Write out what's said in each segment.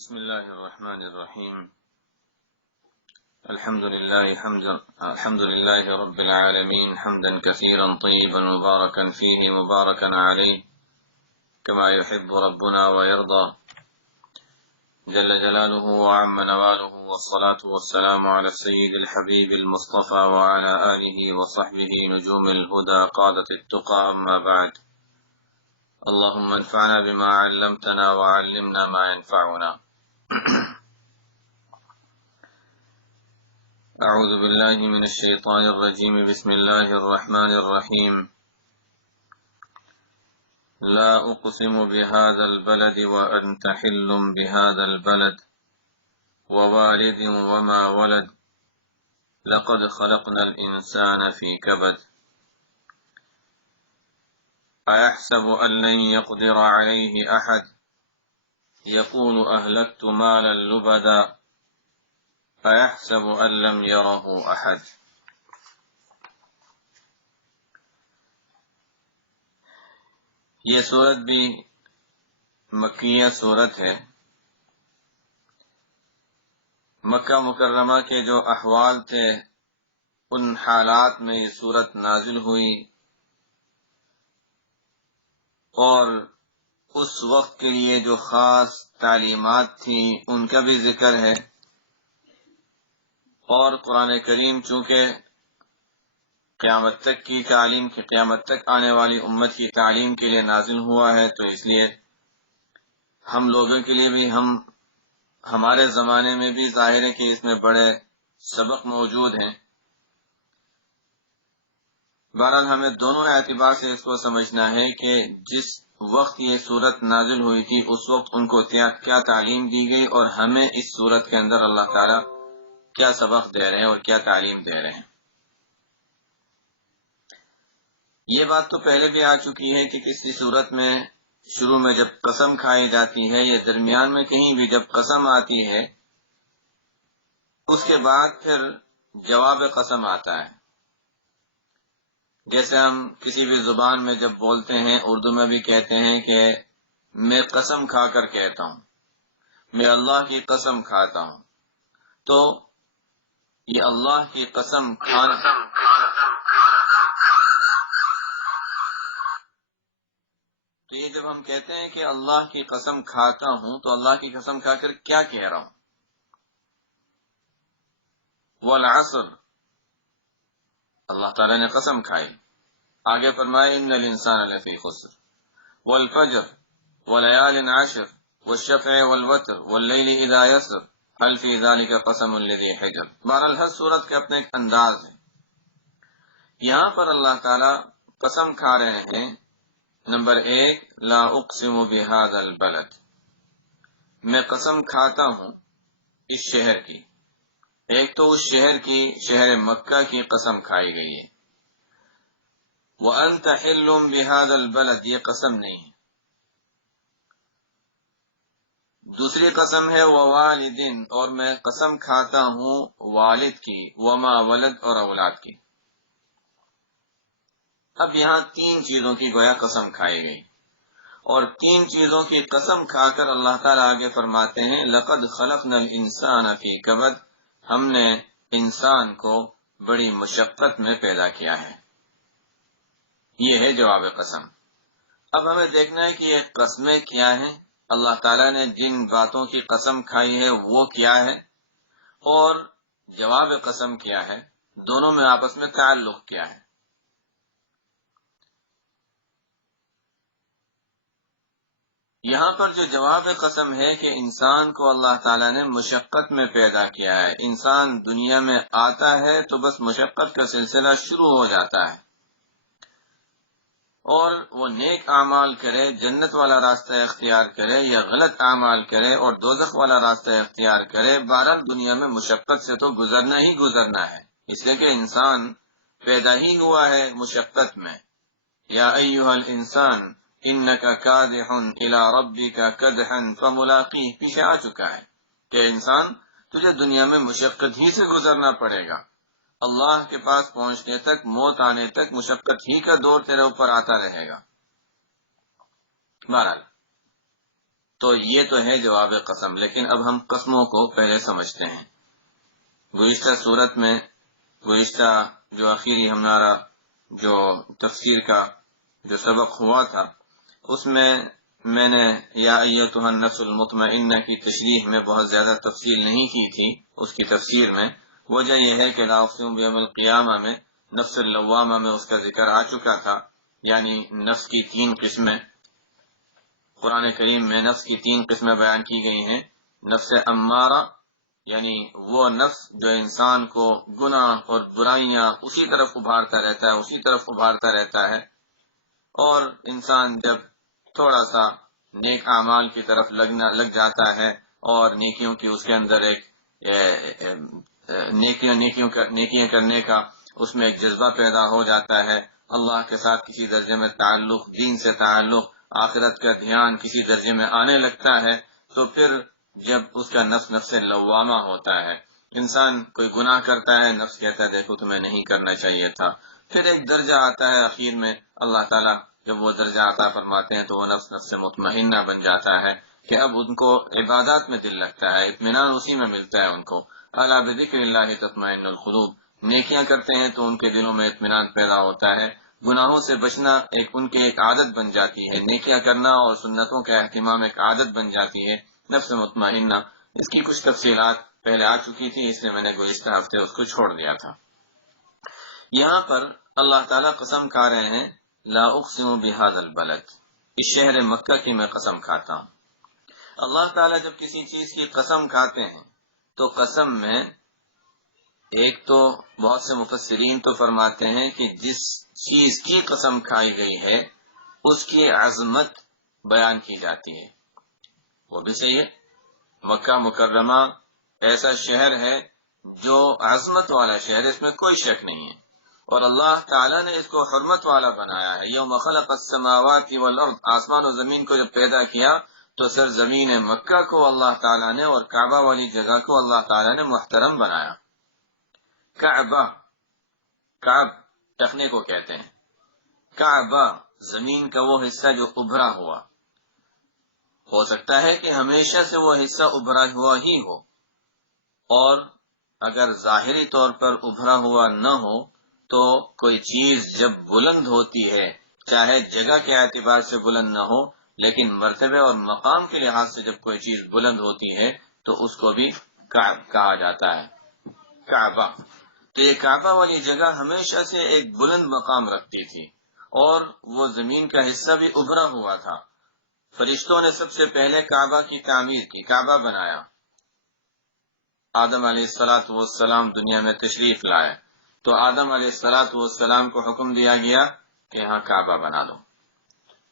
بسم الله الرحمن الرحيم. الحمد لله رب العالمين، حمدا كثيرا طيبا مباركا فيه مباركا عليه كما يحب ربنا ويرضى جل جلاله وعم نواله، والصلاة والسلام على السيد الحبيب المصطفى وعلى آله وصحبه نجوم الهدى قادة التقى، أما بعد. اللهم انفعنا بما علمتنا وعلمنا ما ينفعنا. أعوذ بالله من الشيطان الرجيم. بسم الله الرحمن الرحيم. لا أقسم بهذا البلد وأنت حل بهذا البلد ووالد وما ولد لقد خلقنا الإنسان في كبد أيحسب أن لن يقدر عليه أحد يقول أهلكت مالا لبدا أيحسب أن لم يره أحد. یہ سورت بھی مکیہ سورت ہے. مکہ مکرمہ کے جو احوال تھے ان حالات میں یہ سورت نازل ہوئی، اور اس وقت کے لیے جو خاص تعلیمات تھیں ان کا بھی ذکر ہے. اور قرآن کریم چونکہ قیامت تک کی تعلیم کی، قیامت تک آنے والی امت کی تعلیم کے لیے نازل ہوا ہے، تو اس لیے ہم لوگوں کے لیے بھی، ہمارے زمانے میں بھی ظاہر ہے کہ اس میں بڑے سبق موجود ہیں. بہرحال ہمیں دونوں اعتبار سے اس کو سمجھنا ہے کہ جس وقت یہ صورت نازل ہوئی تھی اس وقت ان کو کیا تعلیم دی گئی، اور ہمیں اس صورت کے اندر اللہ تعالیٰ کیا سبق دے رہے ہیں اور کیا تعلیم دے رہے ہیں. یہ بات تو پہلے بھی آ چکی ہے کہ کسی صورت میں شروع میں جب قسم کھائی جاتی ہے یا درمیان میں کہیں بھی جب قسم آتی ہے، اس کے بعد پھر جواب قسم آتا ہے. جیسے ہم کسی بھی زبان میں جب بولتے ہیں، اردو میں بھی کہتے ہیں کہ میں قسم کھا کر کہتا ہوں، میں اللہ کی قسم کھاتا ہوں. تو یہ اللہ کی قسم کھانا، تو یہ جب ہم کہتے ہیں کہ اللہ کی قسم کھاتا ہوں، تو اللہ کی قسم کھا کر کیا کہہ رہا ہوں؟ والعصر، اللہ تعالیٰ نے قسم کھائی. آگے فرمائے ان الانسان لفی خسر والفجر وليال عشر والشفع والوتر واللیل اذا یسر هل فی ذلک قسم لذی حجر. بہرحال ہر صورت کے اپنے ایک انداز ہے. یہاں پر اللہ تعالیٰ قسم کھا رہے ہیں. نمبر 1، لا اقسم بهذا البلد، میں قسم کھاتا ہوں اس شہر کی. ایک تو اس شہر کی، شہر مکہ کی قسم کھائی گئی ہے. وَأَنْتَ حِلٌّ بِهَذَا الْبَلَدِ، یہ قسم نہیں ہے. دوسری قسم ہے وَوَالِدٍ، اور میں قسم کھاتا ہوں والد کی، وما ولد، اور اولاد کی. اب یہاں 3 چیزوں کی گویا قسم کھائی گئی، اور 3 چیزوں کی قسم کھا کر اللہ تعالیٰ آگے فرماتے ہیں لَقَدْ خَلَقْنَا الْإِنسَانَ فِي كَبَدٍ، ہم نے انسان کو بڑی مشقت میں پیدا کیا ہے. یہ ہے جواب قسم. اب ہمیں دیکھنا ہے کہ یہ قسمیں کیا ہیں، اللہ تعالیٰ نے جن باتوں کی قسم کھائی ہے وہ کیا ہے، اور جواب قسم کیا ہے، دونوں میں آپس میں تعلق کیا ہے. یہاں پر جو جواب قسم ہے کہ انسان کو اللہ تعالیٰ نے مشقت میں پیدا کیا ہے. انسان دنیا میں آتا ہے تو بس مشقت کا سلسلہ شروع ہو جاتا ہے، اور وہ نیک اعمال کرے، جنت والا راستہ اختیار کرے، یا غلط اعمال کرے اور دوزخ والا راستہ اختیار کرے، بہرحال دنیا میں مشقت سے تو گزرنا ہی گزرنا ہے. اس لیے کہ انسان پیدا ہی ہوا ہے مشقت میں. یا ایھا الانسان انک کادح الی ربک کدحا فملاقیہ، پیچھے آ چکا ہے کہ انسان تجھے دنیا میں مشقت ہی سے گزرنا پڑے گا. اللہ کے پاس پہنچنے تک، موت آنے تک مشقت ہی کا دور تیرے اوپر آتا رہے گا. بہرحال تو یہ تو ہے جواب قسم، لیکن اب ہم قسموں کو پہلے سمجھتے ہیں۔ گزشتہ صورت میں، گزشتہ جو آخری ہمارا جو تفسیر کا جو سبق ہوا تھا، اس میں نے یا ایتھا النفس المطمئنہ کی تشریح میں بہت زیادہ تفصیل نہیں کی تھی۔ اس کی تفسیر میں وجہ یہ ہے کہ لا اقسم بیوم القیامہ میں نفس اللوامہ میں اس کا ذکر آ چکا تھا، یعنی نفس کی 3 قسمیں قرآن کریم میں نفس کی 3 قسمیں بیان کی گئی ہیں۔ نفس امارہ، یعنی وہ نفس جو انسان کو گناہ اور برائیاں اسی طرف ابھارتا رہتا ہے، اور انسان جب تھوڑا سا نیک اعمال کی طرف لگ جاتا ہے اور نیکیوں کی اس کے اندر ایک نیکیاں کرنے کا اس میں ایک جذبہ پیدا ہو جاتا ہے، اللہ کے ساتھ کسی درجے میں تعلق، دین سے تعلق، آخرت کا دھیان کسی درجے میں آنے لگتا ہے، تو پھر جب اس کا نفس لوامہ ہوتا ہے، انسان کوئی گناہ کرتا ہے، نفس کہتا ہے دیکھو تمہیں نہیں کرنا چاہیے تھا، پھر ایک درجہ آتا ہے اخیر میں اللہ تعالیٰ جب وہ درجہ عطا فرماتے ہیں تو وہ نفس مطمئنہ بن جاتا ہے کہ اب ان کو عبادات میں دل لگتا ہے، اطمینان اسی میں ملتا ہے ان کو۔ الا بذکر اللہ تطمئن القلوب، نیکیاں کرتے ہیں تو ان کے دلوں میں اطمینان پیدا ہوتا ہے، گناہوں سے بچنا ان کی ایک عادت بن جاتی ہے، نیکیاں کرنا اور سنتوں کا اہتمام ایک عادت بن جاتی ہے نفس مطمئنہ۔ اس کی کچھ تفصیلات پہلے آ چکی تھی، اس لیے میں نے گزشتہ ہفتے اس کو چھوڑ دیا تھا۔ یہاں پر اللہ تعالیٰ قسم کھا رہے ہیں، لا اقسم بہذا البلد، اس شہر مکہ کی میں قسم کھاتا ہوں۔ اللہ تعالیٰ جب کسی چیز کی قسم کھاتے ہیں تو قسم میں ایک تو بہت سے مفسرین تو فرماتے ہیں کہ جس چیز کی قسم کھائی گئی ہے اس کی عظمت بیان کی جاتی ہے، وہ بھی صحیح ہے۔ مکہ مکرمہ ایسا شہر ہے جو عظمت والا شہر، اس میں کوئی شک نہیں ہے، اور اللہ تعالیٰ نے اس کو حرمت والا بنایا ہے۔ یوم خلق السماوات والارض، آسمان و زمین کو جب پیدا کیا تو سرزمین مکہ کو اللہ تعالیٰ نے اور کعبہ والی جگہ کو اللہ تعالیٰ نے محترم بنایا۔ کعبہ، کعب ٹخنے کو کہتے ہیں، کعبہ زمین کا وہ حصہ جو ابھرا ہوا، ہو سکتا ہے کہ ہمیشہ سے وہ حصہ ابھرا ہوا ہی ہو، اور اگر ظاہری طور پر ابھرا ہوا نہ ہو تو کوئی چیز جب بلند ہوتی ہے، چاہے جگہ کے اعتبار سے بلند نہ ہو لیکن مرتبے اور مقام کے لحاظ سے جب کوئی چیز بلند ہوتی ہے تو اس کو بھی کعب کہا جاتا ہے، کعبہ۔ تو یہ کعبہ والی جگہ ہمیشہ سے ایک بلند مقام رکھتی تھی، اور وہ زمین کا حصہ بھی ابھرا ہوا تھا۔ فرشتوں نے سب سے پہلے کعبہ کی تعمیر کی، کعبہ بنایا۔ آدم علیہ السلام دنیا میں تشریف لائے تو آدم علیہ السلام کو حکم دیا گیا کہ یہاں کعبہ بنا دو۔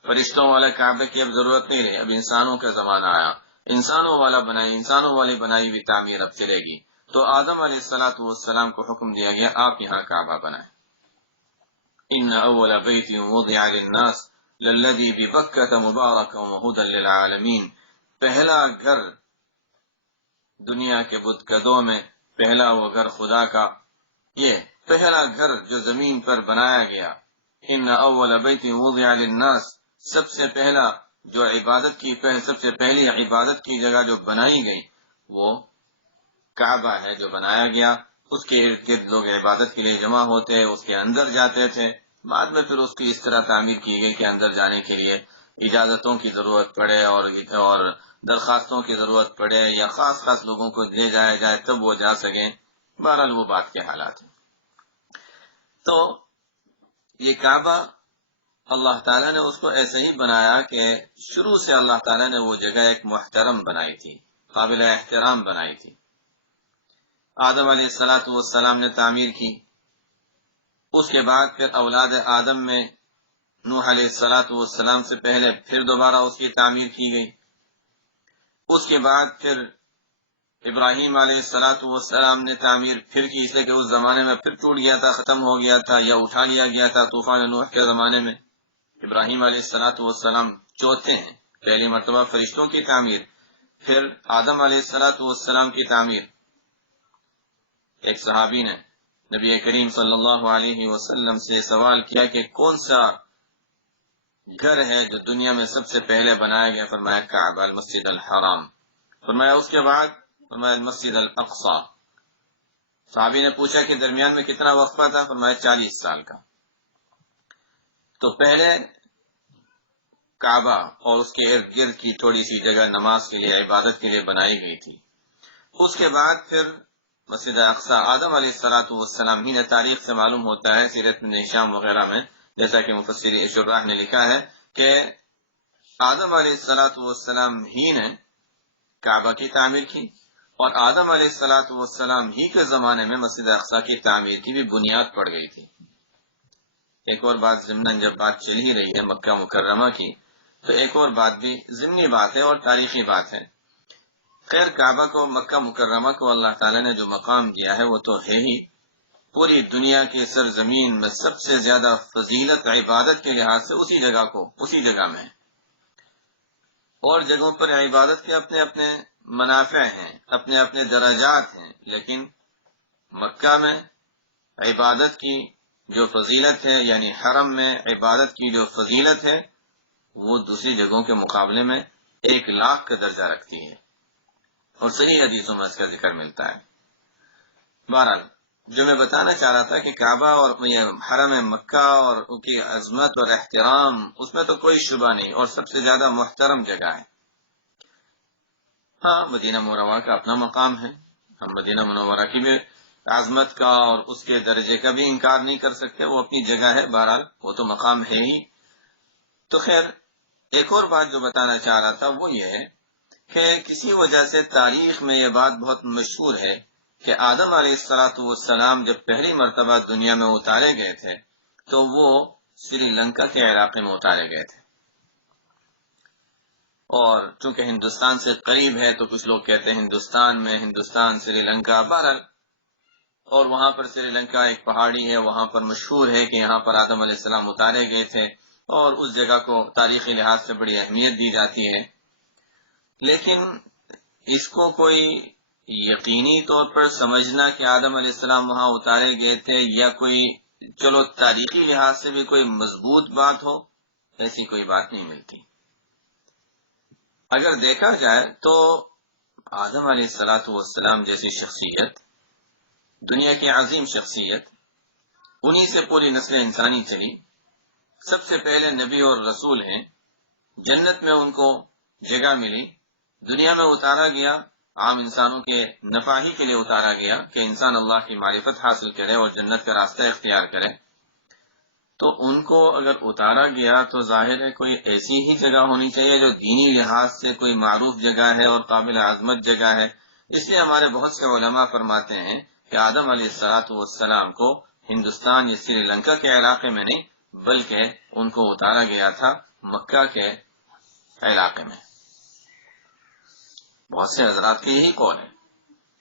فرشتوں والے کعبے کی اب ضرورت نہیں رہی، اب انسانوں کا زمانہ آیا، انسانوں والی بنائی ہوئی تعمیر اب چلے گی، تو آدم علیہ السلام کو حکم دیا گیا آپ یہاں کعبہ بنائیں۔ ان اول بیت وضع للناس للذی ببکۃ مبارکا وہدی للعالمین، پہلا گھر دنیا کے بت کدوں میں، پہلا وہ گھر خدا کا، یہ پہلا گھر جو زمین پر بنایا گیا۔ ان اول بیت وضع للناس، سب سے پہلا جو سب سے پہلی عبادت کی جگہ جو بنائی گئی وہ کعبہ ہے جو بنایا گیا۔ اس کے ارد گرد لوگ عبادت کے لیے جمع ہوتے، اس کے اندر جاتے تھے، بعد میں پھر اس کی اس طرح تعمیر کی گئی کہ اندر جانے کے لیے اجازتوں کی ضرورت پڑے اور درخواستوں کی ضرورت پڑے، یا خاص لوگوں کو لے جایا جائے تب وہ جا سکیں۔ بہرحال وہ بات کے حالات ہیں۔ تو یہ کعبہ اللہ تعالیٰ نے اس کو ایسے ہی بنایا کہ شروع سے اللہ تعالیٰ نے وہ جگہ ایک محترم بنائی تھی، قابل احترام بنائی تھی۔ آدم علیہ السلام نے تعمیر کی، اس کے بعد پھر اولاد آدم میں نوح علیہ السلام سے پہلے پھر دوبارہ اس کی تعمیر کی گئی۔ اس کے بعد پھر ابراہیم علیہ السلام نے تعمیر پھر کی، اس لیے کہ اس زمانے میں پھر ٹوٹ گیا تھا، ختم ہو گیا تھا یا اٹھا لیا گیا تھا طوفان نوح کے زمانے میں۔ ابراہیم علیہ السلام چوتھے ہیں، پہلی مرتبہ فرشتوں کی تعمیر، پھر آدم علیہ السلام کی تعمیر۔ ایک صحابی نے نبی کریم صلی اللہ علیہ وسلم سے سوال کیا کہ کون سا گھر ہے جو دنیا میں سب سے پہلے بنایا گیا، فرمایا کعبہ، المسجد الحرام. فرمایا اس کے بعد فرمایا المسجد الاقصی. صحابی نے پوچھا کہ درمیان میں کتنا وقفہ تھا؟ فرمایا 40 سال کا. تو پہلے کعبہ اور اس کے ارد گرد کی تھوڑی سی جگہ نماز کے لیے، عبادت کے لیے بنائی گئی تھی. اس کے بعد پھر مسجد اقصی آدم علیہ السلام ہی نے، تاریخ سے معلوم ہوتا ہے، سیرت میں شام وغیرہ میں، جیسا کہ مفسر شراح نے لکھا ہے کہ آدم علیہ السلام ہی نے کعبہ کی تعمیر کی، اور آدم علیہ السلام ہی کے زمانے میں مسجد اقصی کی تعمیر کی بھی بنیاد پڑ گئی تھی. ایک اور بات ضمناً، جب بات چل ہی رہی ہے مکہ مکرمہ کی، تو ایک اور بات بھی ضمنی بات ہے اور تاریخی بات ہے. خیر، کعبہ کو، مکہ مکرمہ کو اللہ تعالیٰ نے جو مقام دیا ہے وہ تو ہے ہی. پوری دنیا کی سرزمین میں سب سے زیادہ فضیلت عبادت کے لحاظ سے اسی جگہ میں ہے. اور جگہوں پر عبادت کے اپنے اپنے منافع ہیں، اپنے اپنے درجات ہیں، لیکن مکہ میں عبادت کی جو فضیلت ہے، یعنی حرم میں عبادت کی جو فضیلت ہے، وہ دوسری جگہوں کے مقابلے میں 1,00,000 کا درجہ رکھتی ہے، اور صحیح حدیثوں میں اس کا ذکر ملتا ہے. بہرحال، جو میں بتانا چاہ رہا تھا کہ کعبہ اور یہ حرم مکہ اور ان کی عظمت اور احترام، اس میں تو کوئی شبہ نہیں، اور سب سے زیادہ محترم جگہ ہے. ہاں، مدینہ منورہ کا اپنا مقام ہے، ہم مدینہ منورہ کی بھی عظمت کا اور اس کے درجے کا بھی انکار نہیں کر سکتے، وہ اپنی جگہ ہے، بہرحال وہ تو مقام ہے ہی. تو خیر، ایک اور بات جو بتانا چاہ رہا تھا وہ یہ ہے کہ کسی وجہ سے تاریخ میں یہ بات بہت مشہور ہے کہ آدم علیہ السلام جب پہلی مرتبہ دنیا میں اتارے گئے تھے تو وہ سری لنکا کے علاقے میں اتارے گئے تھے. اور چونکہ ہندوستان سے قریب ہے تو کچھ لوگ کہتے ہیں ہندوستان سری لنکا، بہرحال. اور وہاں پر سری لنکا ایک پہاڑی ہے، وہاں پر مشہور ہے کہ یہاں پر آدم علیہ السلام اتارے گئے تھے، اور اس جگہ کو تاریخی لحاظ سے بڑی اہمیت دی جاتی ہے. لیکن اس کو کوئی یقینی طور پر سمجھنا کہ آدم علیہ السلام وہاں اتارے گئے تھے، یا کوئی چلو تاریخی لحاظ سے بھی کوئی مضبوط بات ہو، ایسی کوئی بات نہیں ملتی. اگر دیکھا جائے تو آدم علیہ السلام جیسی شخصیت، دنیا کی عظیم شخصیت، انہی سے پوری نسل انسانی چلی. سب سے پہلے نبی اور رسول ہیں، جنت میں ان کو جگہ ملی، دنیا میں اتارا گیا، عام انسانوں کے نفع ہی کے لیے اتارا گیا کہ انسان اللہ کی معرفت حاصل کرے اور جنت کا راستہ اختیار کرے. تو ان کو اگر اتارا گیا تو ظاہر ہے کوئی ایسی ہی جگہ ہونی چاہیے جو دینی لحاظ سے کوئی معروف جگہ ہے اور قابل عظمت جگہ ہے. اس لیے ہمارے بہت سے علماء فرماتے ہیں کہ آدم علیہ السلام کو ہندوستان یا سری لنکا کے علاقے میں نہیں، بلکہ ان کو اتارا گیا تھا مکہ کے علاقے میں. بہت سے حضرات کے یہی قول ہے،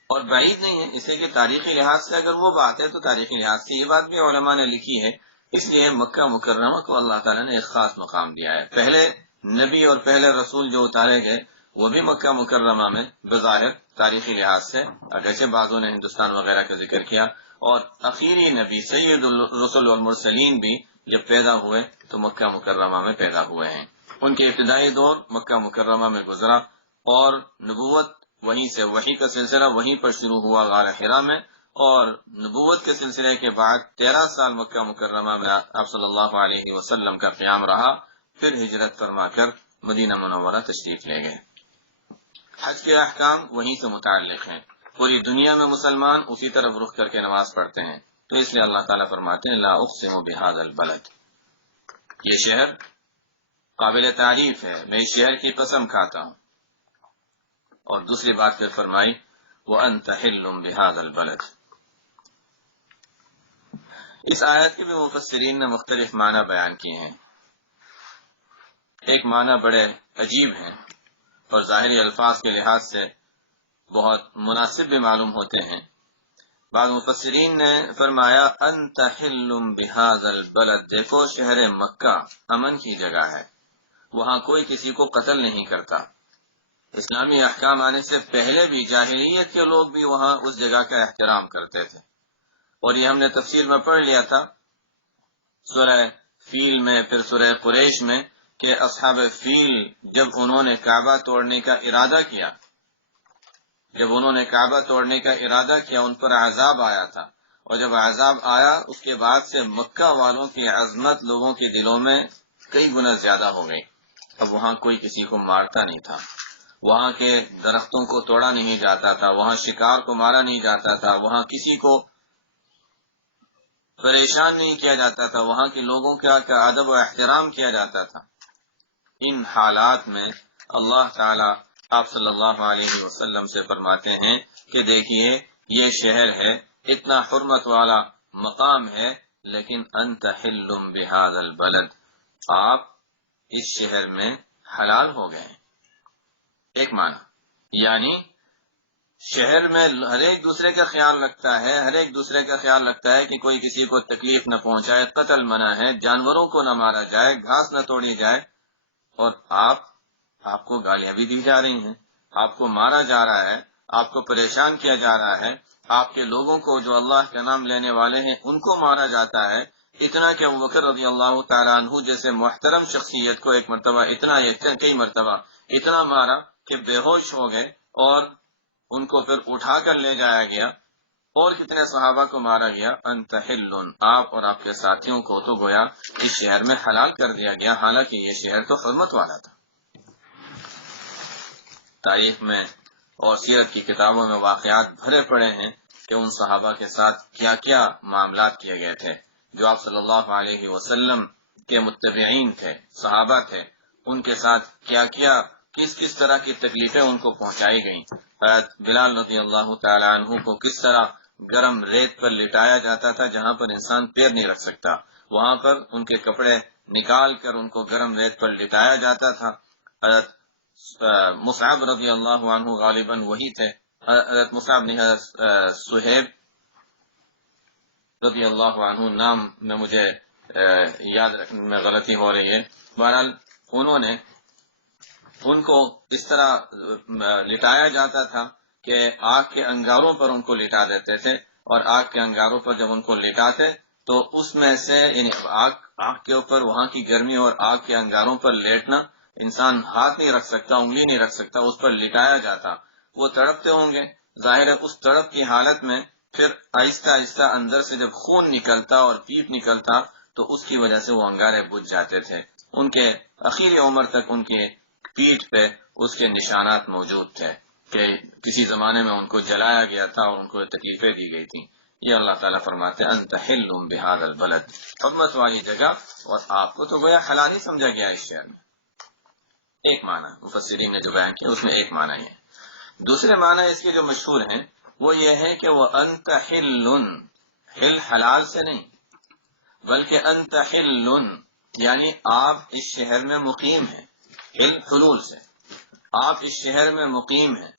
اور بعید نہیں ہے اسے کہ تاریخی لحاظ سے اگر وہ بات ہے تو تاریخی لحاظ سے یہ بات بھی علماء نے لکھی ہے. اس لیے مکہ مکرمہ کو اللہ تعالیٰ نے ایک خاص مقام دیا ہے. پہلے نبی اور پہلے رسول جو اتارے گئے وہ بھی مکہ مکرمہ میں بظاہر تاریخی لحاظ سے، اگرچہ بعضوں نے ہندوستان وغیرہ کا ذکر کیا، اور اخیری نبی سید الرسل والمرسلین بھی جب پیدا ہوئے تو مکہ مکرمہ میں پیدا ہوئے ہیں. ان کے ابتدائی دور مکہ مکرمہ میں گزرا، اور نبوت وہیں سے، وحی کا سلسلہ وہیں پر شروع ہوا غار حرا میں، اور نبوت کے سلسلے کے بعد 13 سال مکہ مکرمہ میں آپ صلی اللہ علیہ وسلم کا قیام رہا. پھر ہجرت فرما کر مدینہ منورہ تشریف لے گئے. حج کے احکام وہیں سے متعلق ہیں، پوری دنیا میں مسلمان اسی طرف رخ کر کے نماز پڑھتے ہیں. تو اس لیے اللہ تعالیٰ فرماتے ہیں لا اقسم بهذا البلد، یہ شہر قابل تعریف ہے، میں اس شہر کی قسم کھاتا ہوں. اور دوسری بات پھر فرمائی وَأَنْتَ حِلٌّ بِهَذَا الْبَلَدِ. اس آیت کے بھی مفسرین نے مختلف معنی بیان کیے ہیں. ایک معنی بڑے عجیب ہیں اور ظاہری الفاظ کے لحاظ سے بہت مناسب بھی معلوم ہوتے ہیں. بعض مفسرین نے فرمایا أَنْتَ حِلٌّ بِهَذَا الْبَلَدِ، دیکھو شہر مکہ امن کی جگہ ہے، وہاں کوئی کسی کو قتل نہیں کرتا. اسلامی احکام آنے سے پہلے بھی جاہلیت کے لوگ بھی وہاں اس جگہ کا احترام کرتے تھے، اور یہ ہم نے تفسیر میں پڑھ لیا تھا سورہ فیل میں، پھر سورہ قریش میں، کہ اصحاب فیل جب انہوں نے کعبہ توڑنے کا ارادہ کیا، ان پر عذاب آیا تھا، اور جب عذاب آیا اس کے بعد سے مکہ والوں کی عظمت لوگوں کے دلوں میں کئی گنا زیادہ ہو گئی۔ اب وہاں کوئی کسی کو مارتا نہیں تھا، وہاں کے درختوں کو توڑا نہیں جاتا تھا، وہاں شکار کو مارا نہیں جاتا تھا، وہاں کسی کو پریشان نہیں کیا جاتا تھا، وہاں کے لوگوں کا ادب و احترام کیا جاتا تھا۔ ان حالات میں اللہ تعالی آپ صلی اللہ علیہ وسلم سے فرماتے ہیں کہ دیکھیے یہ شہر ہے، اتنا حرمت والا مقام ہے، لیکن انت حل بهذا البلد، آپ اس شہر میں حلال ہو گئے۔ ایک معنی یعنی شہر میں ہر ایک دوسرے کا خیال رکھتا ہے، کہ کوئی کسی کو تکلیف نہ پہنچائے، قتل منع ہے، جانوروں کو نہ مارا جائے، گھاس نہ توڑی جائے، اور آپ کو گالیاں بھی دی جا رہی ہیں، آپ کو مارا جا رہا ہے، آپ کو پریشان کیا جا رہا ہے، آپ کے لوگوں کو جو اللہ کا نام لینے والے ہیں ان کو مارا جاتا ہے، اتنا کہ ابوبکر رضی اللہ تعالیٰ عنہ جیسے محترم شخصیت کو ایک مرتبہ کئی مرتبہ اتنا مارا کہ بے ہوش ہو گئے، اور ان کو پھر اٹھا کر لے جایا گیا، اور کتنے صحابہ کو مارا گیا۔ انت حل، آپ اور آپ کے ساتھیوں کو تو گویا اس شہر میں حلال کر دیا گیا، حالانکہ یہ شہر تو حرمت والا تھا۔ تاریخ میں اور سیرت کی کتابوں میں واقعات بھرے پڑے ہیں کہ ان صحابہ کے ساتھ کیا کیا معاملات کیے گئے تھے، جو آپ صلی اللہ علیہ وسلم کے متبعین تھے، صحابہ تھے، ان کے ساتھ کس طرح کی تکلیفیں ان کو پہنچائی گئیں۔ حضرت بلال رضی اللہ تعالی عنہ کو کس طرح گرم ریت پر لٹایا جاتا تھا جہاں پر انسان پیر نہیں رکھ سکتا، وہاں پر ان کے کپڑے نکال کر ان کو گرم ریت پر لٹایا جاتا تھا۔ حضرت مصعب رضی اللہ عنہ غالباً وہی تھے، حضرت مصعب نہیں، حضرت صہیب رضی اللہ عنہ، نام میں مجھے یاد رکھنے میں غلطی ہو رہی ہے، بہرحال انہوں نے ان کو اس طرح لٹایا جاتا تھا کہ آگ کے انگاروں پر ان کو لٹا دیتے تھے، اور آگ کے انگاروں پر جب ان کو لٹاتے تو اس میں سے یعنی آگ کے اوپر وہاں کی گرمی اور آگ کے انگاروں پر لیٹنا، انسان ہاتھ نہیں رکھ سکتا، انگلی نہیں رکھ سکتا، اس پر لٹایا جاتا، وہ تڑپتے ہوں گے، ظاہر ہے اس تڑپ کی حالت میں پھر آہستہ آہستہ اندر سے جب خون نکلتا اور پیپ نکلتا تو اس کی وجہ سے وہ انگارے بجھ جاتے تھے۔ ان کے اخیری عمر تک ان کے پیٹھ پہ اس کے نشانات موجود تھے کہ کسی زمانے میں ان کو جلایا گیا تھا اور ان کو تکلیفیں دی گئی تھی۔ یہ اللہ تعالیٰ فرماتے ہیں انت حل بهذا البلد، حرمت والی جگہ، اور آپ کو تو گویا حلال ہی سمجھا گیا اس شہر میں۔ ایک معنی مفسرین نے جو بیان کیا اس میں ایک معنی یہ ہے۔ دوسرے معنی اس کے جو مشہور ہیں وہ یہ ہے کہ وہ انت حل، حل حلال سے نہیں بلکہ انت حل یعنی آپ اس شہر میں مقیم ہیں، حل حلول سے، آپ اس شہر میں مقیم ہیں۔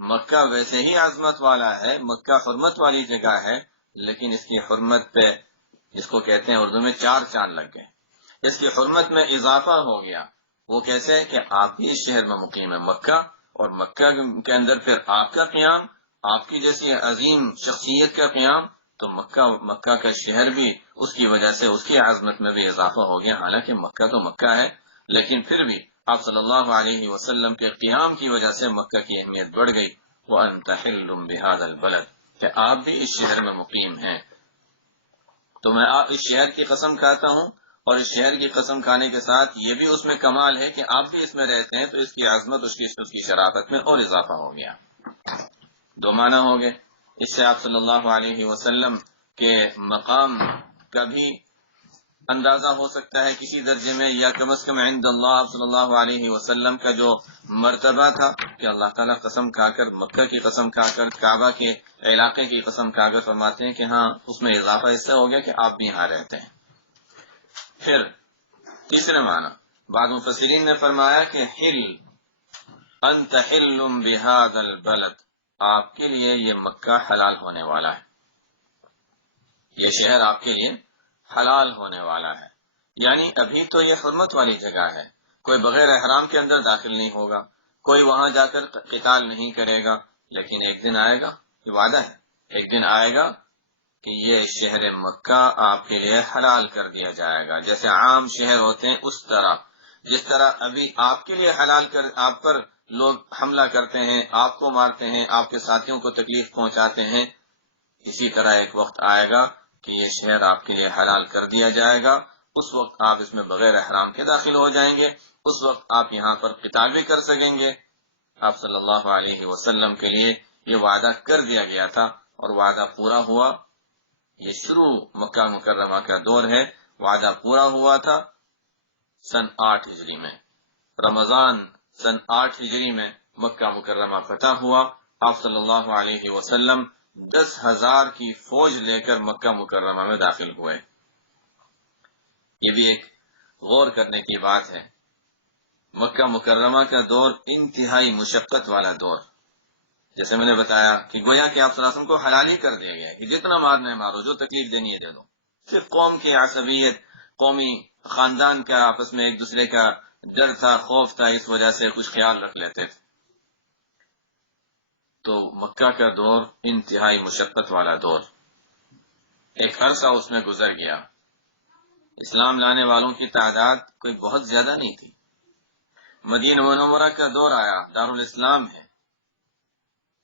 مکہ ویسے ہی عظمت والا ہے، مکہ حرمت والی جگہ ہے، لیکن اس کی حرمت پہ جس کو کہتے ہیں اردو میں چار چاند لگ گئے، اس کی حرمت میں اضافہ ہو گیا۔ وہ کیسے کہ آپ بھی اس شہر میں مقیم ہے مکہ، اور مکہ کے اندر پھر آپ کا قیام، آپ کی جیسی عظیم شخصیت کا قیام، تو مکہ کا شہر بھی اس کی وجہ سے اس کی عظمت میں بھی اضافہ ہو گیا۔ حالانکہ مکہ تو مکہ ہے، لیکن پھر بھی آپ صلی اللہ علیہ وسلم کے قیام کی وجہ سے مکہ کی اہمیت بڑھ گئی۔ وَأَنْتَ حِلٌّ بِهَذَا الْبَلَدِ، کہ آپ بھی اس شہر میں مقیم ہیں۔ تو میں آپ اس شہر کی قسم کھاتا ہوں، اور اس شہر کی قسم کھانے کے ساتھ یہ بھی اس میں کمال ہے کہ آپ بھی اس میں رہتے ہیں، تو اس کی عظمت اس کی شرافت میں اور اضافہ ہو گیا۔ دو معنی ہو گئے۔ اس سے آپ صلی اللہ علیہ وسلم کے مقام کا بھی اندازہ ہو سکتا ہے کسی درجے میں، یا کم از کم عند اللہ آپ صلی اللہ علیہ وسلم کا جو مرتبہ تھا کہ اللہ تعالیٰ قسم کھا کر، مکہ کی قسم کھا کر، کعبہ کے علاقے کی قسم کھا کر فرماتے ہیں کہ ہاں اس میں اضافہ اس سے ہو گیا کہ آپ بھی یہاں رہتے ہیں۔ پھر تیسرے معنی بعض مفسرین نے فرمایا کہ حل، انت حل بهذا البلد، آپ کے لیے یہ مکہ حلال ہونے والا ہے، یہ شہر آپ کے لیے حلال ہونے والا ہے۔ یعنی ابھی تو یہ حرمت والی جگہ ہے، کوئی بغیر احرام کے اندر داخل نہیں ہوگا، کوئی وہاں جا کر قتال نہیں کرے گا، لیکن ایک دن آئے گا، یہ وعدہ ہے، ایک دن آئے گا کہ یہ شہر مکہ آپ کے لیے حلال کر دیا جائے گا، جیسے عام شہر ہوتے ہیں اس طرح، جس طرح ابھی آپ کے لیے حلال کر آپ پر لوگ حملہ کرتے ہیں، آپ کو مارتے ہیں، آپ کے ساتھیوں کو تکلیف پہنچاتے ہیں، اسی طرح ایک وقت آئے گا کہ یہ شہر آپ کے لیے حلال کر دیا جائے گا، اس وقت آپ اس میں بغیر احرام کے داخل ہو جائیں گے، اس وقت آپ یہاں پر قتال بھی کر سکیں گے۔ آپ صلی اللہ علیہ وسلم کے لیے یہ وعدہ کر دیا گیا تھا اور وعدہ پورا ہوا۔ یہ شروع مکہ مکرمہ کا دور ہے، وعدہ پورا ہوا تھا سن 8 ہجری میں، رمضان سن 8 ہجری میں مکہ مکرمہ فتح ہوا۔ آپ صلی اللہ علیہ وسلم 10,000 کی فوج لے کر مکہ مکرمہ میں داخل ہوئے۔ یہ بھی ایک غور کرنے کی بات ہے، مکہ مکرمہ کا دور انتہائی مشقت والا دور، جیسے میں نے بتایا کہ گویا کہ آپ صلی اللہ علیہ وسلم کو حلال ہی کر دیا گیا کہ جتنا مارنا ہے مارو، جو تکلیف دینی ہے دے دو۔ صرف قوم کی عصبیت، قومی خاندان کا آپس میں ایک دوسرے کا ڈر تھا، خوف تھا، اس وجہ سے کچھ خیال رکھ لیتے تھے۔ تو مکہ کا دور انتہائی مشقت والا دور، ایک عرصہ اس میں گزر گیا۔ اسلام لانے والوں کی تعداد کوئی بہت زیادہ نہیں تھی۔ مدینہ منورہ کا دور آیا، دارالاسلام ہے،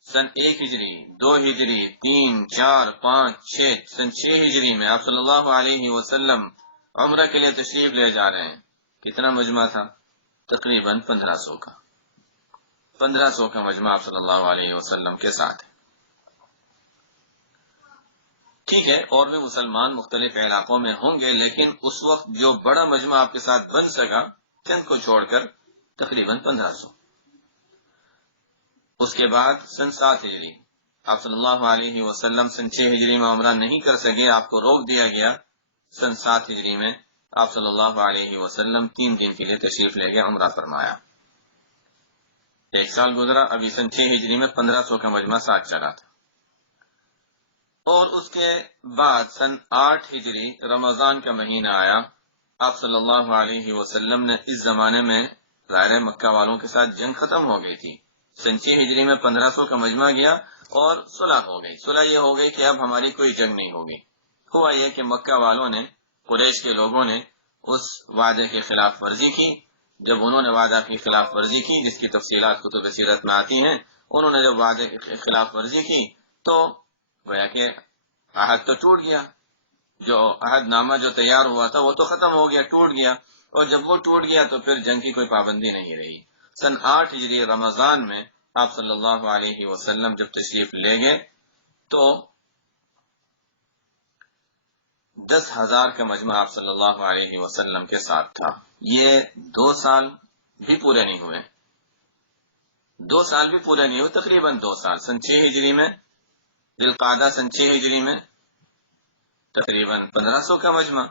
سن 1 ہجری، 2 ہجری، 3، 4، 5، 6، سن 6 ہجری میں آپ صلی اللہ علیہ وسلم عمرہ کے لیے تشریف لے جا رہے ہیں۔ کتنا مجمع تھا؟ تقریباً 1500 کا، 1500 کا مجمع آپ صلی اللہ علیہ وسلم کے ساتھ ہے۔ ٹھیک ہے، اور بھی مسلمان مختلف علاقوں میں ہوں گے، لیکن اس وقت جو بڑا مجمع آپ کے ساتھ بن سکا چند کو چھوڑ کر تقریباً 1500۔ اس کے بعد سن 7 ہجری آپ صلی اللہ علیہ وسلم سن 6 ہجری میں عمرہ نہیں کر سکے، آپ کو روک دیا گیا۔ سن 7 ہجری میں آپ صلی اللہ علیہ وسلم 3 دن کے لیے تشریف لے گئے، عمرہ فرمایا۔ 1 سال گزرا، ابھی سن 6 ہجری میں 1500 کا مجمع ساتھ چلا تھا۔ اور اس کے بعد سن 8 ہجری رمضان کا مہینہ آیا۔ آپ صلی اللہ علیہ وسلم نے اس زمانے میں ظاہر مکہ والوں کے ساتھ جنگ ختم ہو گئی تھی، سن 6 ہجری میں 1500 کا مجمع گیا اور صلح ہو گئی۔ صلح یہ ہو گئی کہ اب ہماری کوئی جنگ نہیں ہوگی۔ ہوا یہ کہ مکہ والوں نے، قریش کے لوگوں نے اس وعدے کی خلاف ورزی کی۔ جب انہوں نے وعدہ کی خلاف ورزی کی، جس کی تفصیلات کتب سیرت میں آتی ہیں، انہوں نے جب وعدے کی خلاف ورزی کی تو گویا کہ عہد تو ٹوٹ گیا، جو عہد نامہ جو تیار ہوا تھا وہ تو ختم ہو گیا، ٹوٹ گیا، اور جب وہ ٹوٹ گیا تو پھر جنگ کی کوئی پابندی نہیں رہی۔ سن 8 ہجری رمضان میں آپ صلی اللہ علیہ وسلم جب تشریف لے گئے تو 10,000 کا مجمع آپ صلی اللہ علیہ وسلم کے ساتھ تھا۔ یہ 2 سال بھی پورے نہیں ہوئے، 2 سال بھی پورے نہیں ہوئے، تقریباً 2 سال۔ سن 6 ہجری میں ذی القعدہ، سن 6 ہجری میں تقریباً 1500 کا مجمع،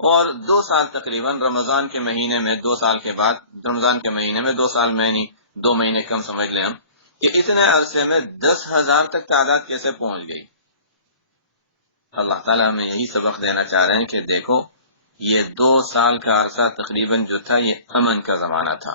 اور 2 سال تقریباً رمضان کے مہینے میں، 2 سال کے بعد رمضان کے مہینے میں، 2 سال میں نہیں، 2 مہینے کم سمجھ لیں ہم، کہ اتنے عرصے میں 10,000 تک تعداد کیسے پہنچ گئی۔ اللہ تعالیٰ ہمیں یہی سبق دینا چاہ رہے ہیں کہ دیکھو، یہ 2 سال کا عرصہ تقریباً جو تھا یہ امن کا زمانہ تھا،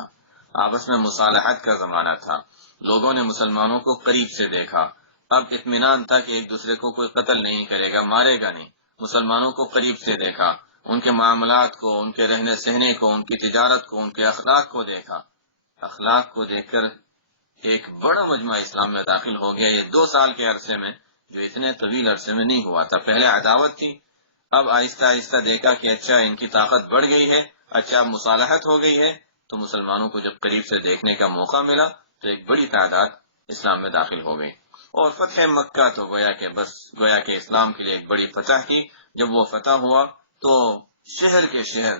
آپس میں مصالحت کا زمانہ تھا، لوگوں نے مسلمانوں کو قریب سے دیکھا، اب اطمینان تھا کہ ایک دوسرے کو کوئی قتل نہیں کرے گا، مارے گا نہیں، مسلمانوں کو قریب سے دیکھا، ان کے معاملات کو، ان کے رہنے سہنے کو، ان کی تجارت کو، ان کے اخلاق کو دیکھا۔ اخلاق کو دیکھ کر ایک بڑا مجمع اسلام میں داخل ہو گیا۔ یہ 2 سال کے عرصے میں، جو اتنے طویل عرصے میں نہیں ہوا تھا۔ پہلے عداوت تھی، اب آہستہ آہستہ دیکھا کہ اچھا ان کی طاقت بڑھ گئی ہے، اچھا اب مصالحت ہو گئی ہے، تو مسلمانوں کو جب قریب سے دیکھنے کا موقع ملا تو ایک بڑی تعداد اسلام میں داخل ہو گئی۔ اور فتح مکہ تو گویا کہ اسلام کے لیے ایک بڑی فتح تھی۔ جب وہ فتح ہوا تو شہر کے شہر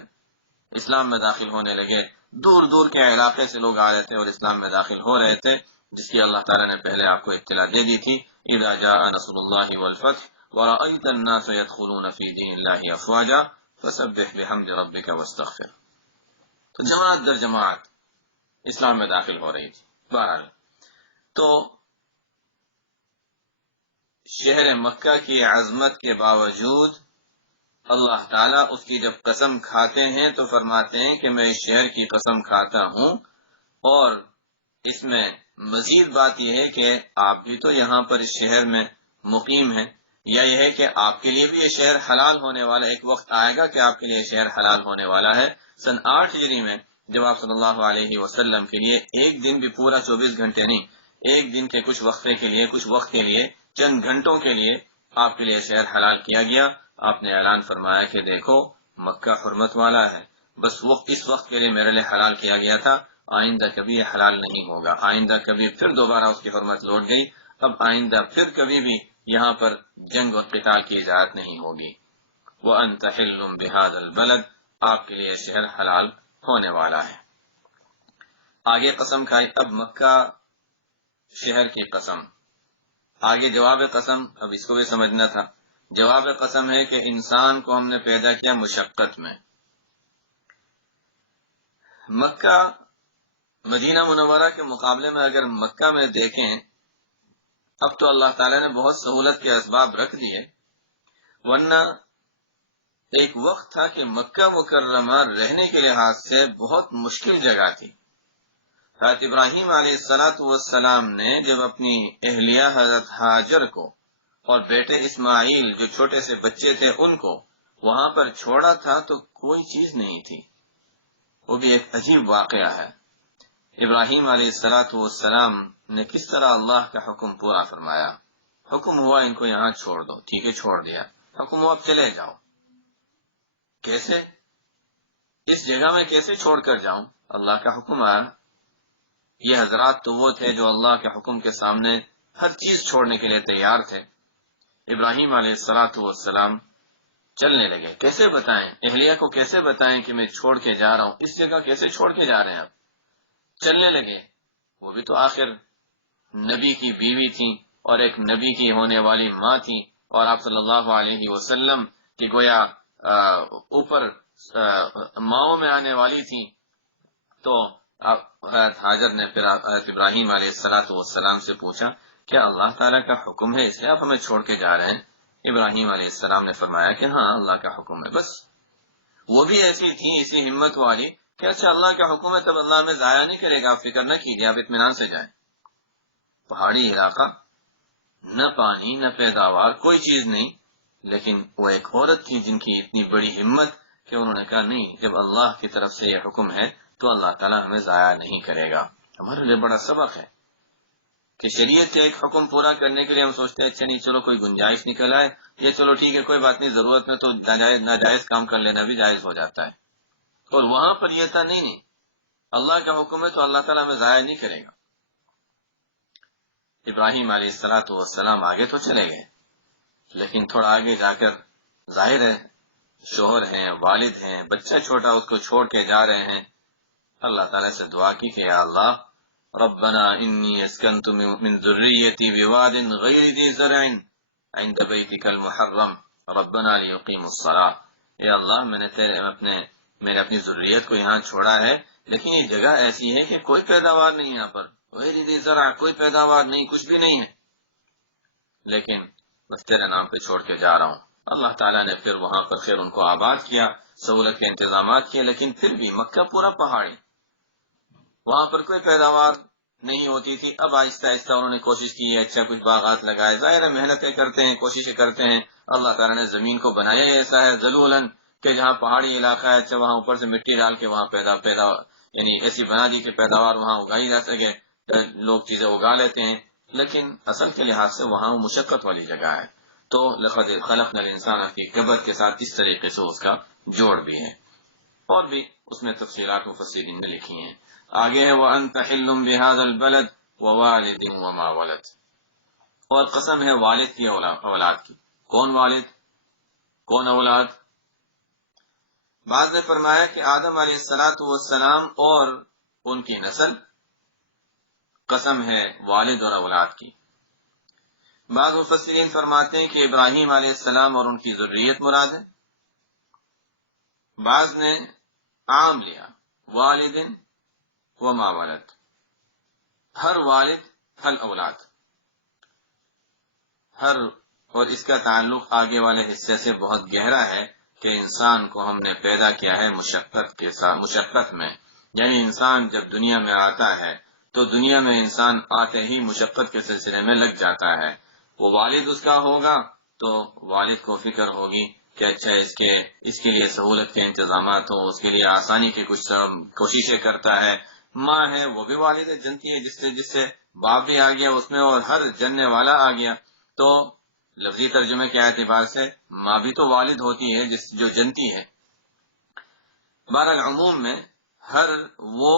اسلام میں داخل ہونے لگے، دور دور کے علاقے سے لوگ آ رہے تھے اور اسلام میں داخل ہو رہے تھے، جس کی اللہ تعالیٰ نے پہلے آپ کو اطلاع دے دی تھی، اذا جاء نصر اللہ والفتح ورأيت الناس يدخلون في دين الله افواجا فسبح بحمد ربك واستغفر۔ تو جماعت در جماعت اسلام میں داخل ہو رہی تھی۔ بہرحال تو شہر مکہ کی عظمت کے باوجود اللہ تعالیٰ اس کی جب قسم کھاتے ہیں تو فرماتے ہیں کہ میں اس شہر کی قسم کھاتا ہوں، اور اس میں مزید بات یہ ہے کہ آپ بھی تو یہاں پر اس شہر میں مقیم ہیں، یا یہ ہے کہ آپ کے لیے بھی یہ شہر حلال ہونے والا، ایک وقت آئے گا کہ آپ کے لیے یہ شہر حلال ہونے والا ہے۔ سن 8 ہجری میں جب آپ صلی اللہ علیہ وسلم کے لیے ایک دن بھی پورا 24 گھنٹے نہیں، ایک دن کے کچھ وقفے کے لیے، کچھ وقت کے لیے، چند گھنٹوں کے لیے آپ کے لیے شہر حلال کیا گیا. آپ نے اعلان فرمایا کہ دیکھو مکہ حرمت والا ہے، بس اس وقت کے لیے میرے لیے حلال کیا گیا تھا، آئندہ کبھی یہ حلال نہیں ہوگا. آئندہ کبھی پھر دوبارہ اس کی حرمت لوٹ گئی. اب آئندہ پھر کبھی بھی یہاں پر جنگ و قتال کی اجازت نہیں ہوگی. وَأَنْتَ حِلٌّ بِهَذَا الْبَلَدِ، آپ کے لیے شہر حلال ہونے والا ہے. آگے قسم کھائی. اب مکہ شہر کی قسم، آگے جواب قسم. اب اس کو بھی سمجھنا تھا. جواب قسم ہے کہ انسان کو ہم نے پیدا کیا مشقت میں. مکہ مدینہ منورہ کے مقابلے میں اگر مکہ میں دیکھیں، اب تو اللہ تعالیٰ نے بہت سہولت کے اسباب رکھ دیے، ورنہ ایک وقت تھا کہ مکہ مکرمہ رہنے کے لحاظ سے بہت مشکل جگہ تھی. حضرت ابراہیم علیہ السلام نے جب اپنی اہلیہ حضرت ہاجر کو اور بیٹے اسماعیل جو چھوٹے سے بچے تھے ان کو وہاں پر چھوڑا تھا تو کوئی چیز نہیں تھی. وہ بھی ایک عجیب واقعہ ہے. ابراہیم علیہ السلام نے کس طرح اللہ کا حکم پورا فرمایا. حکم ہوا ان کو یہاں چھوڑ دو، ٹھیک ہے چھوڑ دیا. حکم ہوا اب چلے جاؤ. کیسے؟ اس جگہ میں کیسے چھوڑ کر جاؤں؟ اللہ کا حکم آیا. یہ حضرات تو وہ تھے جو اللہ کے حکم کے سامنے ہر چیز چھوڑنے کے لیے تیار تھے. ابراہیم علیہ السلام چلنے لگے. کیسے بتائیں اہلیہ کو، کیسے بتائیں کہ میں چھوڑ کے جا رہا ہوں، اس جگہ کیسے چھوڑ کے جا رہے ہیں. اب چلنے لگے. وہ بھی تو آخر نبی کی بیوی تھی اور ایک نبی کی ہونے والی ماں تھی، اور آپ صلی اللہ علیہ وسلم کی گویا اوپر ماؤں میں آنے والی تھی. تو حضرت ہاجر نے پھر حضرت ابراہیم علیہ السلام سے پوچھا کیا اللہ تعالیٰ کا حکم ہے اس لیے آپ ہمیں چھوڑ کے جا رہے ہیں؟ ابراہیم علیہ السلام نے فرمایا کہ ہاں اللہ کا حکم ہے. بس وہ بھی ایسی تھی، اسی ہمت والی کہ اچھا اللہ کا حکم ہے تب اللہ ہمیں ضائع نہیں کرے گا، آپ فکر نہ کیجیے، آپ اطمینان سے جائیں. پہاڑی علاقہ، نہ پانی نہ پیداوار، کوئی چیز نہیں، لیکن وہ ایک عورت تھی جن کی اتنی بڑی ہمت کہ انہوں نے کہا نہیں، جب اللہ کی طرف سے یہ حکم ہے تو اللہ تعالیٰ ہمیں ضائع نہیں کرے گا. ہمارے لیے بڑا سبق ہے کہ شریعت کے ایک حکم پورا کرنے کے لیے ہم سوچتے ہیں اچھا نہیں چلو کوئی گنجائش نکل آئے، یہ چلو ٹھیک ہے کوئی بات نہیں، ضرورت میں تو ناجائز کام کر لینا بھی جائز ہو جاتا ہے. اور وہاں پر یہ تھا نہیں، اللہ کا حکم ہے تو اللہ تعالیٰ ہمیں ضائع نہیں کرے گا. ابراہیم علیہ السلام آگے تو چلے گئے، لیکن تھوڑا آگے جا کر ظاہر ہے شوہر ہیں، والد ہیں، بچہ چھوٹا اس کو چھوڑ کے جا رہے ہیں. اللہ تعالیٰ سے دعا کی کہ یا اللہ ربنا انی اسکنت من ذریتی بواد غیر ذی زرع عند بیتک المحرم ربنا لیقیموا الصلاۃ. اے اللہ میں نے اپنی ذریت کو یہاں چھوڑا ہے، لیکن یہ جگہ ایسی ہے کہ کوئی پیداوار نہیں ہے، یہاں پر غیر ذی زرع کوئی پیداوار نہیں، کچھ بھی نہیں ہے، لیکن بس تیرے نام پہ چھوڑ کے جا رہا ہوں. اللہ تعالیٰ نے پھر وہاں پر خیر ان کو آباد کیا، سہولت کے انتظامات کیے، لیکن پھر بھی مکہ پورا پہاڑی، وہاں پر کوئی پیداوار نہیں ہوتی تھی. اب آہستہ آہستہ انہوں نے کوشش کی ہے اچھا کچھ باغات لگائے، ظاہر محنتیں کرتے ہیں، کوششیں کرتے ہیں. اللہ تعالیٰ نے زمین کو بنایا ایسا ہے ذلولاً کہ جہاں پہاڑی علاقہ ہے اچھا وہاں اوپر سے مٹی ڈال کے وہاں پیدا یعنی ایسی بنا دی کہ پیداوار وہاں اگائی جا سکے، لوگ چیزیں اگا لیتے ہیں، لیکن اصل کے لحاظ سے وہاں مشقت والی جگہ ہے. تو لقد خلقنا الانسان فی کبد کے ساتھ اس طریقے سے اس کا جوڑ بھی ہے، اور بھی اس میں تفصیلات مفسرین نے لکھی ہیں. آگے ہے وَأَنْتَ حِلٌّ بِهَذَا الْبَلَدِ وَوَالِدٍ وَمَا وَلَدَ. اور قسم ہے والد کی اولاد کی. کون والد کون اولاد؟ بعض نے فرمایا کہ آدم علیہ السلام اور ان کی نسل، قسم ہے والد اور اولاد کی. بعض مفسرین فرماتے ہیں کہ ابراہیم علیہ السلام اور ان کی ذریت مراد ہے. بعض نے عام لیا والد وما ولد، ہر والد ہر اولاد، ہر، اور اس کا تعلق آگے والے حصے سے بہت گہرا ہے کہ انسان کو ہم نے پیدا کیا ہے مشقت کے ساتھ، مشقت میں، یعنی انسان جب دنیا میں آتا ہے تو دنیا میں انسان آتے ہی مشقت کے سلسلے میں لگ جاتا ہے. وہ والد اس کا ہوگا تو والد کو فکر ہوگی کہ اچھا اس کے لیے سہولت کے انتظامات ہوں، اس کے لیے آسانی کی کچھ کوششیں کرتا ہے۔ ماں ہے وہ بھی والد جنتی ہے، جس سے باپ بھی آ گیا اس میں اور ہر جننے والا آ گیا، تو لفظی ترجمے کے اعتبار سے ماں بھی تو والد ہوتی ہے جو جنتی ہے۔ بہرحال عموم میں ہر وہ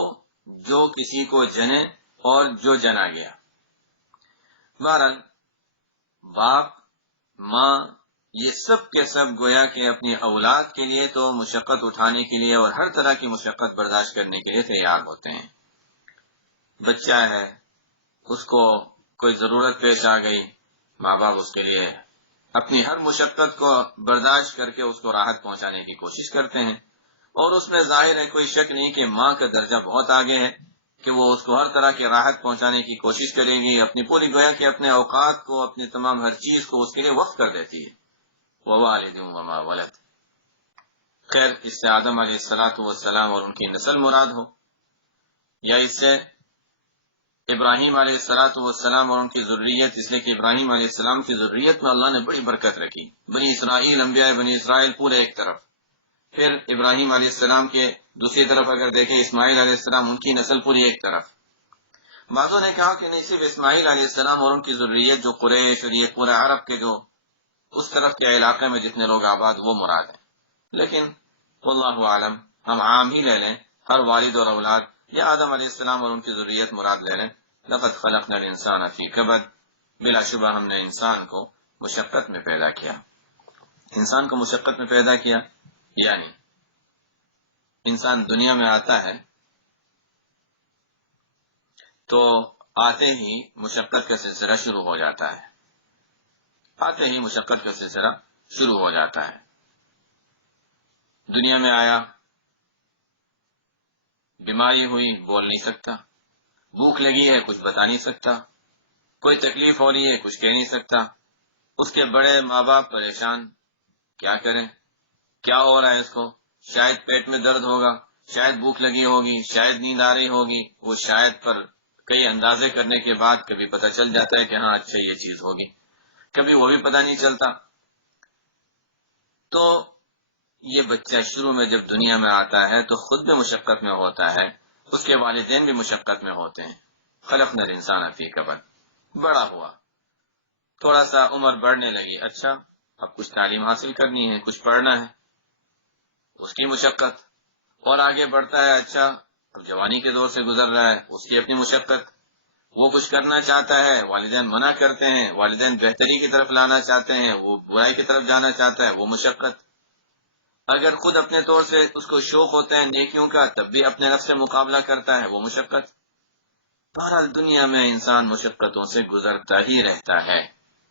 جو کسی کو جنے اور جو جنا گیا۔ بہرحال باپ ماں یہ سب کے سب گویا کہ اپنی اولاد کے لیے تو مشقت اٹھانے کے لیے اور ہر طرح کی مشقت برداشت کرنے کے لیے تیار ہوتے ہیں۔ بچہ ہے، اس کو کوئی ضرورت پیش آ گئی، ماں باپ اس کے لیے اپنی ہر مشقت کو برداشت کر کے اس کو راحت پہنچانے کی کوشش کرتے ہیں، اور اس میں ظاہر ہے کوئی شک نہیں کہ ماں کا درجہ بہت آگے ہے کہ وہ اس کو ہر طرح کی راحت پہنچانے کی کوشش کرے گی، اپنی پوری گویا کہ اپنے اوقات کو، اپنی تمام ہر چیز کو اس کے لیے وقف کر دیتی ہے۔ ووالد وما ولد۔ خیر اس سے آدم علیہ السلام اور ان کی نسل مراد ہو، یا اس سے ابراہیم علیہ السلام اور ان کی ذریت، اس لیے کہ ابراہیم علیہ السلام کی ذریت میں اللہ نے بڑی برکت رکھی، بنی اسرائیل، انبیاء بنی اسرائیل پورے ایک طرف، پھر ابراہیم علیہ السلام کے دوسری طرف اگر دیکھیں اسماعیل علیہ السلام، ان کی نسل پوری ایک طرف۔ بعضوں نے کہا کہ نہیں، صرف اسماعیل علیہ السلام اور ان کی ذریت جو قریش اور یہ پورا عرب کے جو اس طرف کے علاقے میں جتنے لوگ آباد وہ مراد ہیں، لیکن واللہ عالم ہم عام ہی لے لیں، ہر والد اور اولاد، یا آدم علیہ السلام اور ان کی ذریت مراد لے لیں۔ لقد خلقنا الانسان فی کبد، بلا شبہ ہم نے انسان کو مشقت میں پیدا کیا۔ انسان کو مشقت میں پیدا کیا یعنی انسان دنیا میں آتا ہے تو آتے ہی مشقت کا سلسلہ شروع ہو جاتا ہے، آتے ہی مشقت کا سلسلہ شروع ہو جاتا ہے۔ دنیا میں آیا، بیماری ہوئی، بول نہیں سکتا، بھوک لگی ہے کچھ بتا نہیں سکتا، کوئی تکلیف ہو رہی ہے کچھ کہہ نہیں سکتا، اس کے بڑے ماں باپ پریشان، کیا کریں، کیا ہو رہا ہے اس کو، شاید پیٹ میں درد ہوگا، شاید بھوک لگی ہوگی، شاید نیند آ رہی ہوگی، وہ شاید پر کئی اندازے کرنے کے بعد کبھی پتہ چل جاتا ہے کہ ہاں اچھا یہ چیز ہوگی، کبھی وہ بھی پتہ نہیں چلتا۔ تو یہ بچہ شروع میں جب دنیا میں آتا ہے تو خود بھی مشقت میں ہوتا ہے، اس کے والدین بھی مشقت میں ہوتے ہیں۔ خلقنا الانسان فی کبد، بڑا ہوا، تھوڑا سا عمر بڑھنے لگی، اچھا اب کچھ تعلیم حاصل کرنی ہے، کچھ پڑھنا ہے، اس کی مشقت، اور آگے بڑھتا ہے، اچھا اب جوانی کے دور سے گزر رہا ہے، اس کی اپنی مشقت، وہ کچھ کرنا چاہتا ہے، والدین منع کرتے ہیں، والدین بہتری کی طرف لانا چاہتے ہیں، وہ برائی کی طرف جانا چاہتا ہے، وہ مشقت، اگر خود اپنے طور سے اس کو شوق ہوتا ہے نیکیوں کا تب بھی اپنے نفس سے مقابلہ کرتا ہے، وہ مشقت۔ بہرحال دنیا میں انسان مشقتوں سے گزرتا ہی رہتا ہے،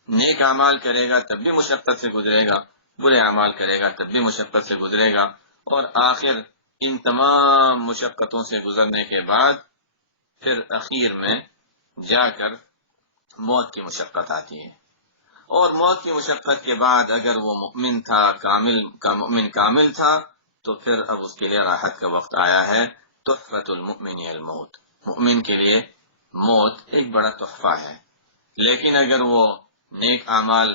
نیک اعمال کرے گا تب بھی مشقت سے گزرے گا، برے اعمال کرے گا تب بھی مشقت سے گزرے گا، اور آخر ان تمام مشقتوں سے گزرنے کے بعد پھر اخیر میں جا کر موت کی مشقت آتی ہے، اور موت کی مشقت کے بعد اگر وہ مؤمن تھا، مؤمن کامل تھا، تو پھر اب اس کے لیے راحت کا وقت آیا ہے۔ تحفۃ المؤمن الموت، مؤمن کے لیے موت ایک بڑا تحفہ ہے، لیکن اگر وہ نیک اعمال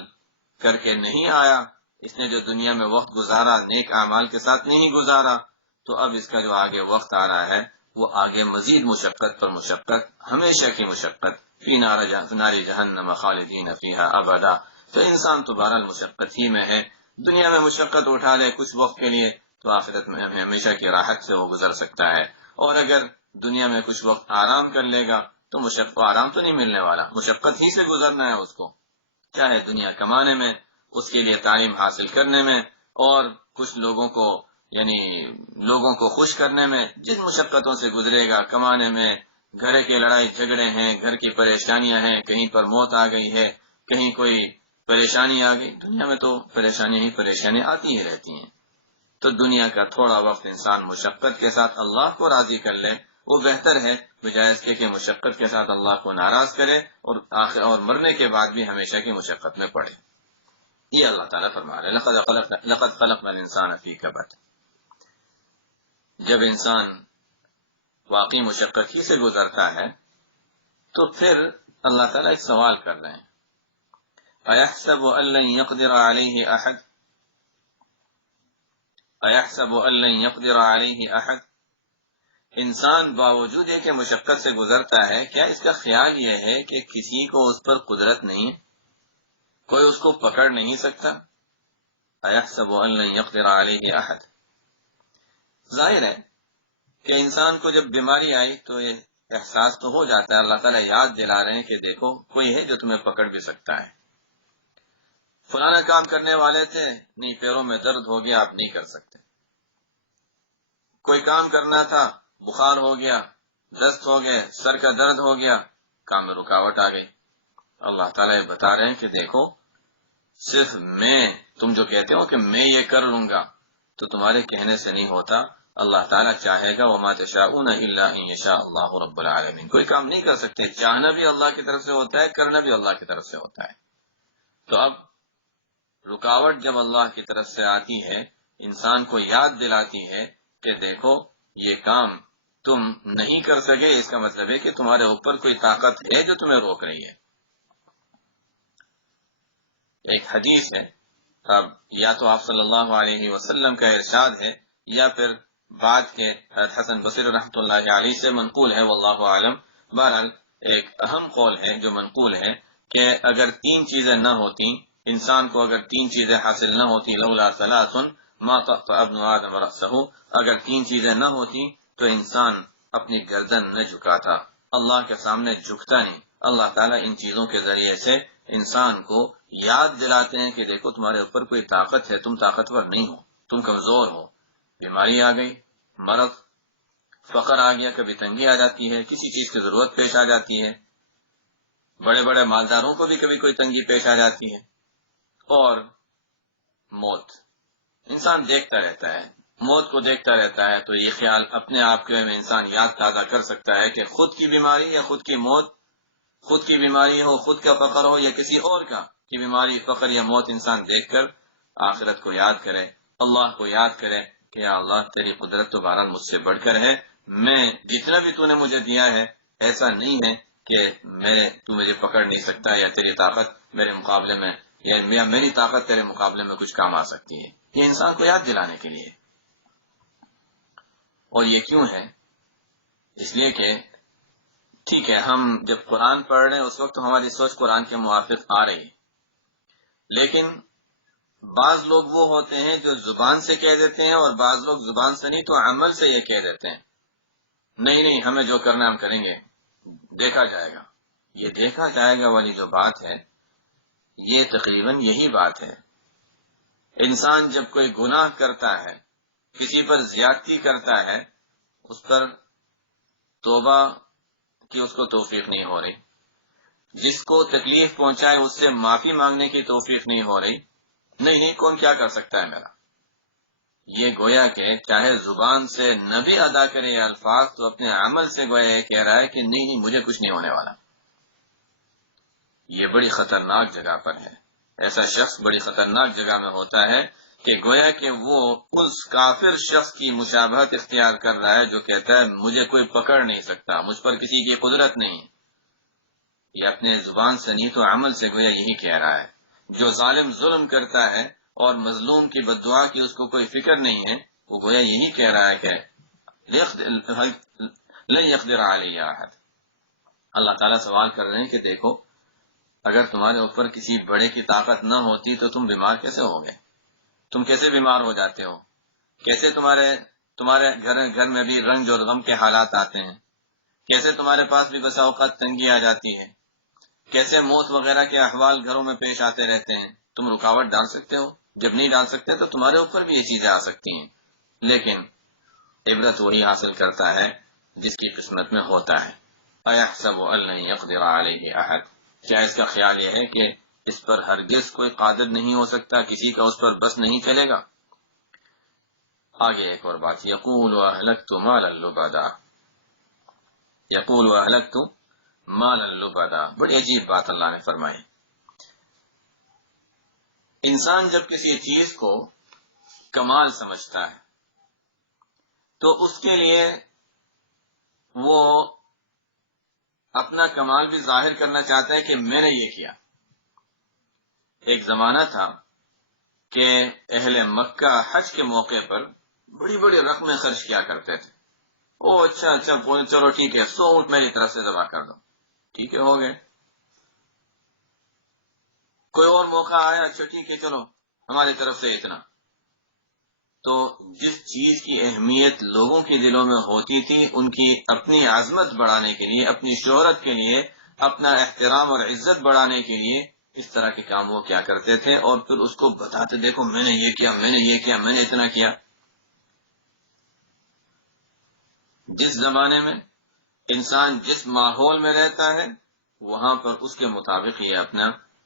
کر کے نہیں آیا، اس نے جو دنیا میں وقت گزارا نیک اعمال کے ساتھ نہیں گزارا، تو اب اس کا جو آگے وقت آ رہا ہے وہ آگے مزید مشقت پر مشقت، ہمیشہ کی مشقت، فی نار جہنم خالدین فیہا ابدا۔ تو انسان تو بہرحال مشقت ہی میں ہے، دنیا میں مشقت اٹھا لے کچھ وقت کے لیے تو آخرت میں ہمیشہ کی راحت سے وہ گزر سکتا ہے، اور اگر دنیا میں کچھ وقت آرام کر لے گا تو مشقت آرام تو نہیں ملنے والا، مشقت ہی سے گزرنا ہے اس کو، چاہے دنیا کمانے میں، اس کے لیے تعلیم حاصل کرنے میں، اور کچھ لوگوں کو خوش کرنے میں، جن مشقتوں سے گزرے گا، کمانے میں، گھر کے لڑائی جھگڑے ہیں، گھر کی پریشانیاں ہیں، کہیں پر موت آ گئی ہے، کہیں کوئی پریشانی آ گئی، دنیا میں تو پریشانیاں آتی ہی رہتی ہیں، تو دنیا کا تھوڑا وقت انسان مشقت کے ساتھ اللہ کو راضی کر لے، وہ بہتر ہے بجائے اس کے کہ مشقت کے ساتھ اللہ کو ناراض کرے اور مرنے کے بعد بھی ہمیشہ کی مشقت میں پڑے۔ یہ اللہ تعالیٰ فرما رہے لقد خلقنا الانسان فی کبد۔ جب انسان واقعی مشقت ہی سے گزرتا ہے تو پھر اللہ تعالیٰ ایک سوال کر رہے ہیں، اَيَحْسَبُ أَن لَّن يَقْدِرَ عَلَيْهِ أَحَدٌ، اَيَحْسَبُ أَن لَّن يَقْدِرَ عَلَيْهِ أَحَدٌ، انسان باوجود یہ کہ مشقت سے گزرتا ہے، کیا اس کا خیال یہ ہے کہ کسی کو اس پر قدرت نہیں ہے، کوئی اس کو پکڑ نہیں سکتا؟ اَيَحْسَبُ أَن لَّن يَقْدِرَ عَلَيْهِ أَحَدٌ، ظاہر ہے کہ انسان کو جب بیماری آئی تو یہ احساس تو ہو جاتا ہے، اللہ تعالیٰ یاد دلا رہے ہیں کہ دیکھو کوئی ہے جو تمہیں پکڑ بھی سکتا ہے۔ فلانا کام کرنے والے تھے، نہیں پیروں میں درد ہو گیا، آپ نہیں کر سکتے۔ کوئی کام کرنا تھا، بخار ہو گیا، دست ہو گئے، سر کا درد ہو گیا، کام میں رکاوٹ آ گئی۔ اللہ تعالیٰ یہ بتا رہے ہیں کہ دیکھو صرف تم جو کہتے ہو کہ میں یہ کر لوں گا تو تمہارے کہنے سے نہیں ہوتا، اللہ تعالیٰ چاہے گا، وما تشاءون الا ان یشاء اللہ رب العالمین۔ کوئی کام نہیں کر سکتے، چاہنا بھی اللہ کی طرف سے ہوتا ہے، کرنا بھی اللہ کی طرف سے ہوتا ہے۔ تو اب رکاوٹ جب اللہ کی طرف سے آتی ہے، انسان کو یاد دلاتی ہے کہ دیکھو یہ کام تم نہیں کر سکے، اس کا مطلب ہے کہ تمہارے اوپر کوئی طاقت ہے جو تمہیں روک رہی ہے۔ ایک حدیث ہے، اب یا تو آپ صلی اللہ علیہ وسلم کا ارشاد ہے یا پھر بعد کے حسن بصری رحمۃ اللہ علیہ سے منقول ہے، واللہ عالم۔ بہرحال ایک اہم قول ہے جو منقول ہے کہ اگر تین چیزیں نہ ہوتی، انسان کو اگر تین چیزیں حاصل نہ ہوتی، لولا ثلاث ما طأطأ ابن آدم رأسه، اگر تین چیزیں نہ ہوتی تو انسان اپنی گردن نہ جھکاتا، اللہ کے سامنے جھکتا نہیں۔ اللہ تعالیٰ ان چیزوں کے ذریعے سے انسان کو یاد دلاتے ہیں کہ دیکھو تمہارے اوپر کوئی طاقت ہے، تم طاقتور نہیں ہو، تم کمزور ہو۔ بیماری آ گئی، مرض، فقر آ گیا، کبھی تنگی آ جاتی ہے، کسی چیز کی ضرورت پیش آ جاتی ہے، بڑے بڑے مالداروں کو بھی کبھی کوئی تنگی پیش آ جاتی ہے، اور موت۔ انسان دیکھتا رہتا ہے، موت کو دیکھتا رہتا ہے، تو یہ خیال اپنے آپ کے میں انسان یاد تازہ کر سکتا ہے کہ خود کی بیماری یا خود کی موت، خود کی بیماری ہو، خود کا فقر ہو، یا کسی اور کا کی بیماری، فقر یا موت، انسان دیکھ کر آخرت کو یاد کرے، اللہ کو یاد کرے کہ یا اللہ تیری قدرت تو بہرحال مجھ سے بڑھ کر ہے، میں جتنا بھی تو نے مجھے دیا ہے ایسا نہیں ہے کہ تو مجھے پکڑ نہیں سکتا، یا تیری طاقت میرے مقابلے میں، یا میری طاقت تیرے مقابلے میں کچھ کام آ سکتی ہے۔ یہ انسان کو یاد دلانے کے لیے۔ اور یہ کیوں ہے؟ اس لیے کہ ٹھیک ہے ہم جب قرآن پڑھ رہے ہیں اس وقت ہماری سوچ قرآن کے موافق آ رہی ہے، لیکن بعض لوگ وہ ہوتے ہیں جو زبان سے کہہ دیتے ہیں، اور بعض لوگ زبان سے نہیں تو عمل سے یہ کہہ دیتے ہیں، نہیں نہیں ہمیں جو کرنا ہم کریں گے، دیکھا جائے گا۔ یہ دیکھا جائے گا والی جو بات ہے، یہ تقریباً یہی بات ہے۔ انسان جب کوئی گناہ کرتا ہے، کسی پر زیادتی کرتا ہے، اس پر توبہ کی اس کو توفیق نہیں ہو رہی، جس کو تکلیف پہنچائے اس سے معافی مانگنے کی توفیق نہیں ہو رہی، نہیں کون کیا کر سکتا ہے میرا، یہ گویا کہ چاہے زبان سے نہ بھی ادا کرے یہ الفاظ، تو اپنے عمل سے گویا یہ کہہ رہا ہے کہ نہیں مجھے کچھ نہیں ہونے والا۔ یہ بڑی خطرناک جگہ پر ہے، ایسا شخص بڑی خطرناک جگہ میں ہوتا ہے کہ گویا کہ وہ اس کافر شخص کی مشابہت اختیار کر رہا ہے جو کہتا ہے مجھے کوئی پکڑ نہیں سکتا، مجھ پر کسی کی قدرت نہیں۔ یہ اپنے زبان سے نہیں تو عمل سے گویا یہی کہہ رہا ہے۔ جو ظالم ظلم کرتا ہے اور مظلوم کی بددعا کی اس کو کوئی فکر نہیں ہے، وہ گویا یہی کہہ رہا ہے کہ لن يقدر علی احد۔ اللہ تعالیٰ سوال کر رہے ہیں کہ دیکھو اگر تمہارے اوپر کسی بڑے کی طاقت نہ ہوتی تو تم بیمار کیسے ہوگے؟ تم کیسے بیمار ہو جاتے ہو؟ کیسے تمہارے گھر میں بھی رنج اور غم کے حالات آتے ہیں؟ کیسے تمہارے پاس بھی بسا اوقات تنگی آ جاتی ہے؟ کیسے موت وغیرہ کے احوال گھروں میں پیش آتے رہتے ہیں؟ تم رکاوٹ ڈال سکتے ہو؟ جب نہیں ڈال سکتے تو تمہارے اوپر بھی یہ چیزیں آ سکتی ہیں، لیکن عبرت وہی حاصل کرتا ہے جس کی قسمت میں ہوتا ہے۔ اَيَحْسَبُ أَن لَّن يَقْدِرَ عَلَيْهِ أَحَدٌ، کیا اس کا خیال یہ ہے کہ اس پر ہرگز کوئی قادر نہیں ہو سکتا، کسی کا اس پر بس نہیں چلے گا؟ آگے ایک اور بات، يَقُولُ أَهْلَكْتُ مَالًا لُبَدًا، يَقُولُ أَهْلَكْتُ مَالًا لُبَدًا، بڑی عجیب بات اللہ نے فرمائی۔ انسان جب کسی چیز کو کمال سمجھتا ہے تو اس کے لیے وہ اپنا کمال بھی ظاہر کرنا چاہتا ہے کہ میں نے یہ کیا۔ ایک زمانہ تھا کہ اہل مکہ حج کے موقع پر بڑی بڑی رقمیں خرچ کیا کرتے تھے. او اچھا چلو ٹھیک ہے 100 اونٹ میری طرف سے ذبح کر دو. ٹھیک ہے ہو گئے. کوئی اور موقع آیا، اچھا ٹھیک ہے چلو ہماری طرف سے اتنا. تو جس چیز کی اہمیت لوگوں کے دلوں میں ہوتی تھی، ان کی اپنی عظمت بڑھانے کے لیے، اپنی شہرت کے لیے، اپنا احترام اور عزت بڑھانے کے لیے اس طرح کے کام وہ کیا کرتے تھے، اور پھر اس کو بتاتے دیکھو میں نے یہ کیا، میں نے یہ کیا، میں نے اتنا کیا. جس زمانے میں انسان جس ماحول میں رہتا ہے وہاں پر اس کے مطابق یہ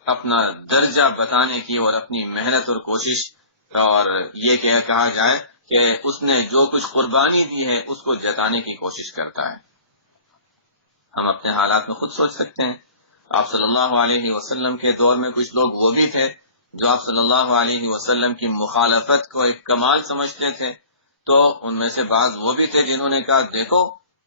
اپنا درجہ بتانے کی اور اپنی محنت اور کوشش، اور یہ کہا جائے کہ اس نے جو کچھ قربانی دی ہے اس کو جتانے کی کوشش کرتا ہے. ہم اپنے حالات میں خود سوچ سکتے ہیں. آپ صلی اللہ علیہ وسلم کے دور میں کچھ لوگ وہ بھی تھے جو آپ صلی اللہ علیہ وسلم کی مخالفت کو ایک کمال سمجھتے تھے. تو ان میں سے بعض وہ بھی تھے جنہوں نے کہا دیکھو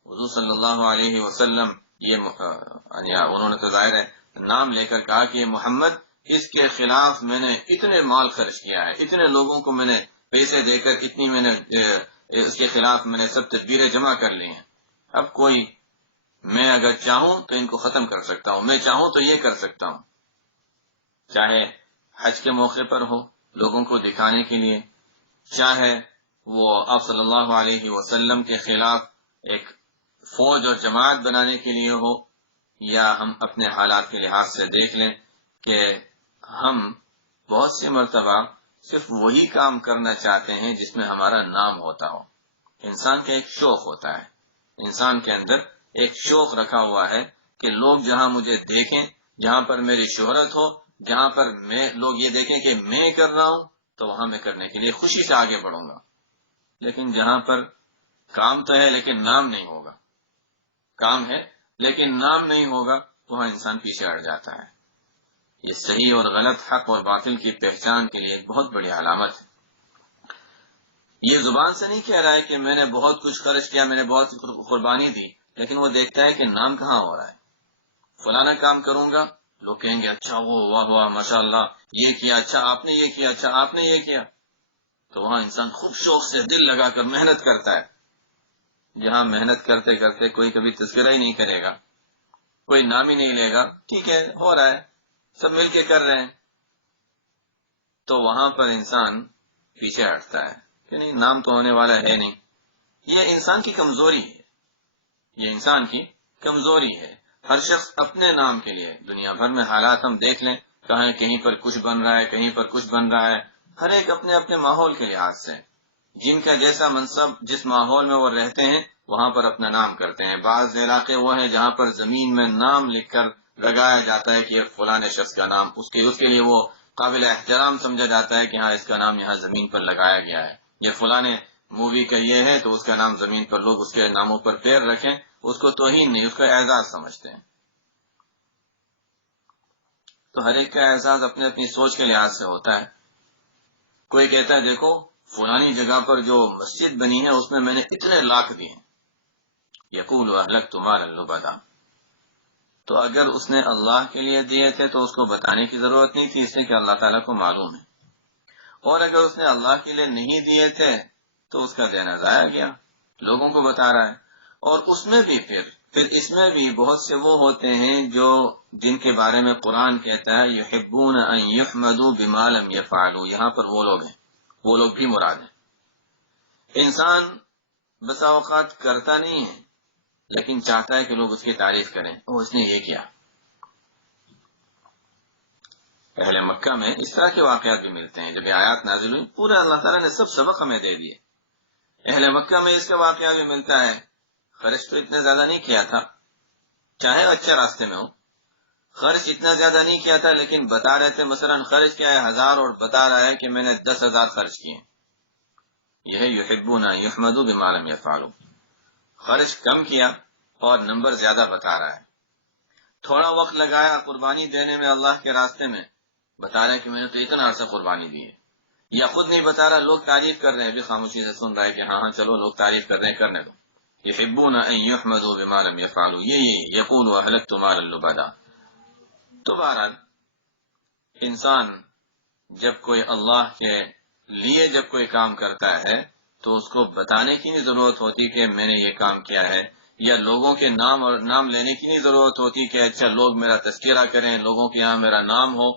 حضور صلی اللہ علیہ وسلم، یہ انہوں نے تو ظاہر ہے نام لے کر کہا کہ محمد، اس کے خلاف میں نے اتنے مال خرچ کیا ہے، اتنے لوگوں کو میں نے پیسے دے کر اتنی میں نے اس کے خلاف میں نے سب تدبیریں جمع کر لی ہیں. اب کوئی، میں اگر چاہوں تو ان کو ختم کر سکتا ہوں، میں چاہوں تو یہ کر سکتا ہوں. چاہے حج کے موقع پر ہو لوگوں کو دکھانے کے لیے، چاہے وہ آپ صلی اللہ علیہ وسلم کے خلاف ایک فوج اور جماعت بنانے کے لیے ہو، یا ہم اپنے حالات کے لحاظ سے دیکھ لیں کہ ہم بہت سی مرتبہ صرف وہی کام کرنا چاہتے ہیں جس میں ہمارا نام ہوتا ہو. انسان کا ایک شوق ہوتا ہے، انسان کے اندر ایک شوق رکھا ہوا ہے کہ لوگ جہاں مجھے دیکھیں، جہاں پر میری شہرت ہو، جہاں پر لوگ یہ دیکھیں کہ میں کر رہا ہوں تو وہاں میں کرنے کے لیے خوشی سے آگے بڑھوں گا. لیکن جہاں پر کام تو ہے لیکن نام نہیں ہوگا، کام ہے لیکن نام نہیں ہوگا، وہاں انسان پیچھے ہٹ جاتا ہے. یہ صحیح اور غلط، حق اور باطل کی پہچان کے لیے ایک بہت بڑی علامت ہے. یہ زبان سے نہیں کہہ رہا ہے کہ میں نے بہت کچھ خرچ کیا، میں نے بہت قربانی دی، لیکن وہ دیکھتا ہے کہ نام کہاں ہو رہا ہے. فلانا کام کروں گا، لوگ کہیں گے اچھا وہ واہ واہ ماشاء اللہ یہ کیا، اچھا آپ نے یہ کیا، اچھا آپ نے یہ کیا. تو وہاں انسان خوب شوق سے دل لگا کر محنت کرتا ہے. جہاں محنت کرتے کرتے کوئی کبھی تذکرہ ہی نہیں کرے گا، کوئی نام ہی نہیں لے گا، ٹھیک ہے ہو رہا ہے سب مل کے کر رہے ہیں، تو وہاں پر انسان پیچھے ہٹتا ہے کہ نہیں نام تو ہونے والا ہے نہیں. یہ انسان کی کمزوری ہے، یہ انسان کی کمزوری ہے. ہر شخص اپنے نام کے لیے، دنیا بھر میں حالات ہم دیکھ لیں، کہیں پر کچھ بن رہا ہے، کہیں پر کچھ بن رہا ہے. ہر ایک اپنے اپنے ماحول کے لحاظ سے، جن کا جیسا منصب جس ماحول میں وہ رہتے ہیں وہاں پر اپنا نام کرتے ہیں. بعض علاقے وہ ہیں جہاں پر زمین میں نام لکھ کر لگایا جاتا ہے کہ یہ فلاں شخص کا نام، اس کے لیے وہ قابل احترام سمجھا جاتا ہے کہ ہاں اس کا نام یہاں زمین پر لگایا گیا ہے. یہ فلاں مووی کا یہ ہے تو اس کا نام زمین پر لوگ اس کے ناموں پر پیر رکھیں، اس کو توہین نہیں، اس کا اعزاز سمجھتے ہیں. تو ہر ایک کا اعزاز اپنے اپنی سوچ کے لحاظ سے ہوتا ہے. کوئی کہتا ہے دیکھو فلانی جگہ پر جو مسجد بنی ہے اس میں میں نے اتنے لاکھ دیے ہیں، یقول اہلکت مالا لبدا. تو اگر اس نے اللہ کے لیے دیے تھے تو اس کو بتانے کی ضرورت نہیں تھی، اس لیے کہ اللہ تعالیٰ کو معلوم ہے. اور اگر اس نے اللہ کے لیے نہیں دیے تھے تو اس کا دینا ضائع گیا، لوگوں کو بتا رہا ہے. اور اس میں بھی پھر اس میں بھی بہت سے وہ ہوتے ہیں جن کے بارے میں قرآن کہتا ہے یحبون ان یحمدوا بما لم یفعلوا. یہاں پر وہ لوگ ہیں، وہ لوگ بھی مراد ہیں. انسان بسا اوقات کرتا نہیں ہے لیکن چاہتا ہے کہ لوگ اس کی تعریف کریں، او اس نے یہ کیا. اہل مکہ میں اس طرح کے واقعات بھی ملتے ہیں. جب یہ آیات نازل ہوئی پورا اللہ تعالیٰ نے سب سبق ہمیں دے دیے. اہل مکہ میں اس کا واقعہ بھی ملتا ہے، خرچ تو اتنا زیادہ نہیں کیا تھا، چاہے اچھے راستے میں ہو، خرچ اتنا زیادہ نہیں کیا تھا، لیکن بتا رہے تھے مثلا خرچ کیا ہے 1000 اور بتا رہا ہے کہ میں نے 10,000 خرچ کیے. یہ یحبون ان یحمدوا بما لم یفعلوا. خرچ کم کیا اور نمبر زیادہ بتا رہا ہے. تھوڑا وقت لگایا قربانی دینے میں اللہ کے راستے میں، بتا رہا ہے کہ میں نے تو اتنا عرصہ قربانی دی ہے. یا خود نہیں بتا رہا، لوگ تعریف کر رہے ہیں، بھی خاموشی سے سن رہا ہے کہ ہاں ہاں چلو لوگ تعریف کر رہے ہیں کرنے دو. یحبون ان یحمدوا بما لم یفعلوا، یہ یقول اہلکت مالا لبدا. تو بہرحال انسان جب کوئی اللہ کے لیے جب کوئی کام کرتا ہے تو اس کو بتانے کی نہیں ضرورت ہوتی کہ میں نے یہ کام کیا ہے، یا لوگوں کے نام اور نام لینے کی نہیں ضرورت ہوتی کہ اچھا لوگ میرا تذکرہ کریں، لوگوں کے یہاں میرا نام ہو۔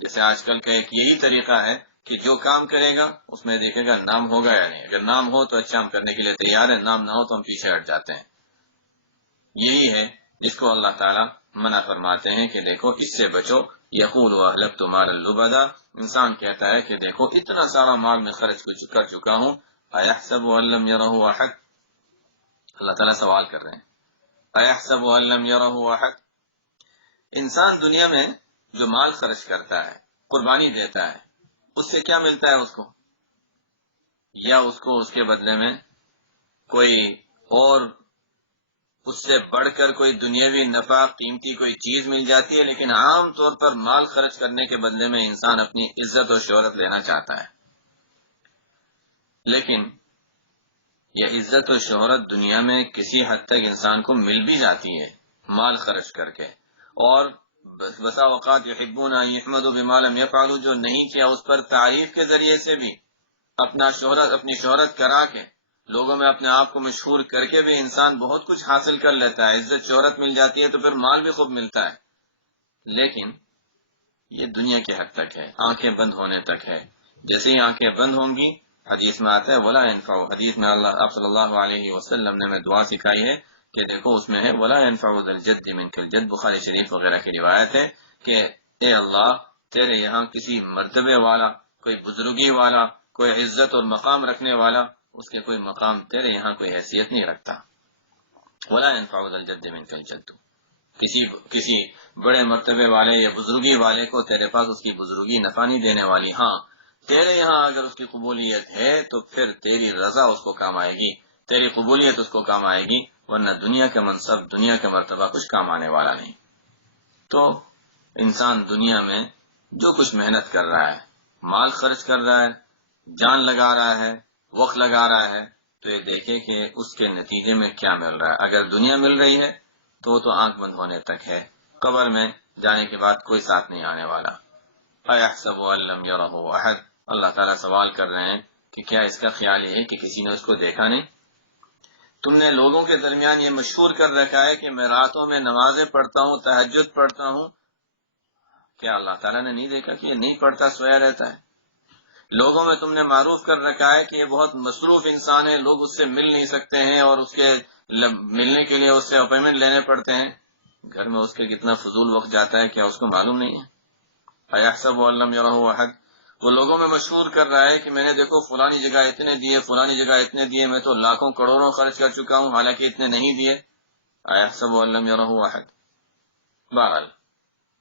جیسے آج کل کا ایک یہی طریقہ ہے کہ جو کام کرے گا اس میں دیکھے گا نام ہوگا یا نہیں، اگر نام ہو تو اچھا ہم کرنے کے لیے تیار ہیں، نام نہ ہو تو ہم پیچھے ہٹ جاتے ہیں۔ یہی ہے جس کو اللہ تعالیٰ منع فرماتے ہیں کہ دیکھو اس سے بچو۔ یقول اہلکت مالا لبدا، انسان کہتا ہے کہ دیکھو اتنا سارا مال میں خرچ کر چکا ہوں، ایحسب ان لم یرہ احد، اللہ تعالیٰ سوال کر رہے ہیں، ایحسب ان لم یرہ احد، انسان دنیا میں جو مال خرچ کرتا ہے، قربانی دیتا ہے، اس سے کیا ملتا ہے اس کو؟ یا اس کو اس کے بدلے میں کوئی اور اس سے بڑھ کر کوئی دنیاوی نفع قیمتی کوئی چیز مل جاتی ہے، لیکن عام طور پر مال خرچ کرنے کے بدلے میں انسان اپنی عزت و شہرت لینا چاہتا ہے۔ لیکن یہ عزت و شہرت دنیا میں کسی حد تک انسان کو مل بھی جاتی ہے مال خرچ کر کے، اور بسا اوقات یحبون ان یحمدوا بما لم یفعلوا، جو نہیں کیا اس پر تعریف کے ذریعے سے بھی اپنی شہرت کرا کے لوگوں میں اپنے آپ کو مشہور کر کے بھی انسان بہت کچھ حاصل کر لیتا ہے، عزت شہرت مل جاتی ہے تو پھر مال بھی خوب ملتا ہے، لیکن یہ دنیا کے حد تک ہے، آنکھیں بند ہونے تک ہے۔ جیسے ہی آنکھیں بند ہوں گی، حدیث میں آتا ہے ولا ينفع، حدیث میں آپ صلی اللہ علیہ وسلم نے ہمیں دعا سکھائی ہے کہ دیکھو اس میں ہے ولا ينفع ذا الجد منك الجد، بخاری شریف وغیرہ کی روایت ہے کہ اے اللہ تیرے یہاں کسی مرتبے والا، کوئی بزرگی والا، کوئی عزت اور مقام رکھنے والا، اس کے کوئی مقام تیرے یہاں کوئی حیثیت نہیں رکھتا۔ ولا ينفع ذا الجد منك الجد، کسی بڑے مرتبے والے یا بزرگی والے کو تیرے پاس اس کی بزرگی نفع نہیں دینے والی، ہاں تیرے یہاں اگر اس کی قبولیت ہے تو پھر تیری رضا اس کو کام آئے گی، تیری قبولیت اس کو کام آئے گی، ورنہ دنیا کا منصب، دنیا کا مرتبہ کچھ کام آنے والا نہیں۔ تو انسان دنیا میں جو کچھ محنت کر رہا ہے، مال خرچ کر رہا ہے، جان لگا رہا ہے، وقت لگا رہا ہے، تو یہ دیکھے کہ اس کے نتیجے میں کیا مل رہا ہے۔ اگر دنیا مل رہی ہے تو آنکھ بند ہونے تک ہے، قبر میں جانے کے بعد کوئی ساتھ نہیں آنے والا۔ ایحسب ان لم یرہ احد، اللہ تعالیٰ سوال کر رہے ہیں کہ کیا اس کا خیال یہ ہے کہ کسی نے اس کو دیکھا نہیں؟ تم نے لوگوں کے درمیان یہ مشہور کر رکھا ہے کہ میں راتوں میں نمازیں پڑھتا ہوں، تہجد پڑھتا ہوں، کیا اللہ تعالیٰ نے نہیں دیکھا کہ یہ نہیں پڑھتا، سویا رہتا ہے؟ لوگوں میں تم نے معروف کر رکھا ہے کہ یہ بہت مصروف انسان ہے، لوگ اس سے مل نہیں سکتے ہیں اور اس کے ملنے کے لیے اس سے اپائنٹمنٹ لینے پڑتے ہیں، گھر میں اس کے کتنا فضول وقت جاتا ہے، کیا اس کو معلوم نہیں ہے؟ ایحسب ان لم یرہ احد، وہ لوگوں میں مشہور کر رہا ہے کہ میں نے دیکھو فلانی جگہ اتنے دیے، فلانی جگہ اتنے دیے، میں تو لاکھوں کروڑوں خرچ کر چکا ہوں، حالانکہ اتنے نہیں دیے۔ ایحسب ان لم یرہ احد۔ بہرحال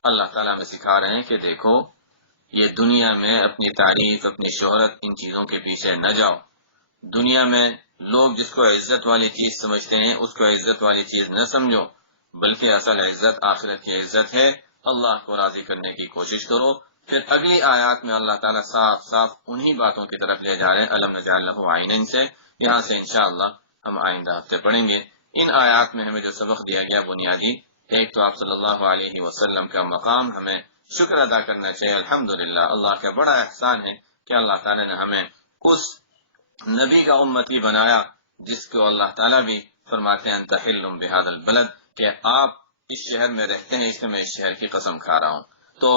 اللہ تعالیٰ میں سکھا رہے ہیں کہ دیکھو یہ دنیا میں اپنی تعریف، اپنی شہرت، ان چیزوں کے پیچھے نہ جاؤ۔ دنیا میں لوگ جس کو عزت والی چیز سمجھتے ہیں اس کو عزت والی چیز نہ سمجھو، بلکہ اصل عزت آخرت کی عزت ہے۔ اللہ کو راضی کرنے کی کوشش کرو۔ پھر اگلی آیات میں اللہ تعالیٰ صاف صاف انہی باتوں کی طرف لے جا رہے ہیں، الم نجعل لہ عینین سے، یہاں سے انشاءاللہ ہم آئندہ ہفتے پڑھیں گے۔ ان آیات میں ہمیں جو سبق دیا گیا بنیادی، ایک تو آپ صلی اللہ علیہ وسلم کا مقام، ہمیں شکر ادا کرنا چاہیے، الحمدللہ اللہ کا بڑا احسان ہے کہ اللہ تعالیٰ نے ہمیں اس نبی کا امتی بنایا جس کو اللہ تعالیٰ بھی فرماتے ہیں انت حل بہذا البلد، کہ آپ اس شہر میں رہتے ہیں، اس لیے میں اس شہر کی قسم کھا رہا ہوں۔ تو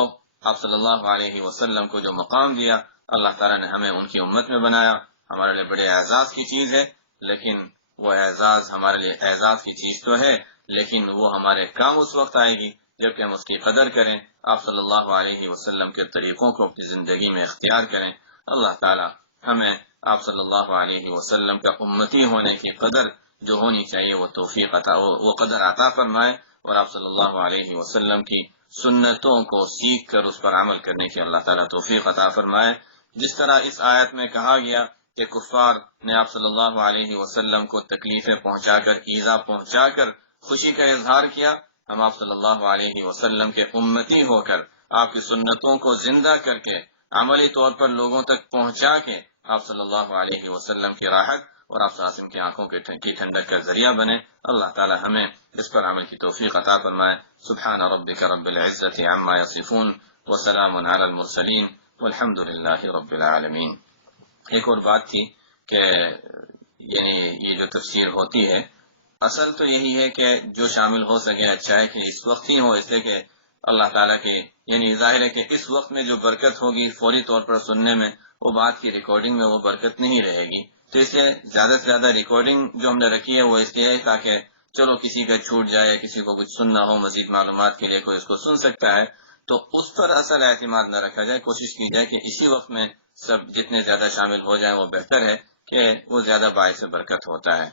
آپ صلی اللہ علیہ وسلم کو جو مقام دیا، اللہ تعالیٰ نے ہمیں ان کی امت میں بنایا، ہمارے لیے بڑے اعزاز کی چیز ہے، لیکن وہ اعزاز ہمارے لیے اعزاز کی چیز تو ہے، لیکن وہ ہمارے کام اس وقت آئے گی جبکہ ہم اس کی قدر کریں، آپ صلی اللہ علیہ وسلم کے طریقوں کو اپنی زندگی میں اختیار کریں۔ اللہ تعالیٰ ہمیں آپ صلی اللہ علیہ وسلم کا امتی ہونے کی قدر جو ہونی چاہیے وہ توفیق عطا، وہ قدر عطا فرمائے، اور آپ صلی اللہ علیہ وسلم کی سنتوں کو سیکھ کر اس پر عمل کرنے کی اللہ تعالیٰ توفیق عطا فرمائے۔ جس طرح اس آیت میں کہا گیا کہ کفار نے آپ صلی اللہ علیہ وسلم کو تکلیفیں پہنچا کر، ایذا پہنچا کر خوشی کا اظہار کیا، ہم آپ صلی اللہ علیہ وسلم کے امتی ہو کر آپ کی سنتوں کو زندہ کر کے عملی طور پر لوگوں تک پہنچا کے آپ صلی اللہ علیہ وسلم کی راحت اور آپ صلی اللہ علیہ وسلم کی آنکھوں کی ٹھنڈک کا ذریعہ بنے۔ اللہ تعالی ہمیں اس پر عمل کی توفیق عطا فرمائے۔ سبحان ربک رب العزت عما یصفون وسلام علی المرسلین والحمد للہ رب العالمین۔ ایک اور بات تھی کہ یعنی یہ جو تفسیر ہوتی ہے اصل تو یہی ہے کہ جو شامل ہو سکے اچھا ہے کہ اس وقت ہی ہو، اس لیے کہ اللہ تعالیٰ کے یعنی ظاہر ہے کہ اس وقت میں جو برکت ہوگی فوری طور پر سننے میں، وہ بات کی ریکارڈنگ میں وہ برکت نہیں رہے گی، تو اس لیے زیادہ سے زیادہ ریکارڈنگ جو ہم نے رکھی ہے وہ اس لیے تاکہ چلو کسی کا چھوٹ جائے، کسی کو کچھ سننا ہو مزید معلومات کے لیے کوئی اس کو سن سکتا ہے، تو اس پر اصل اعتماد نہ رکھا جائے، کوشش کی جائے کہ اسی وقت میں سب جتنے زیادہ شامل ہو جائیں وہ بہتر ہے کہ وہ زیادہ باعث برکت ہوتا ہے۔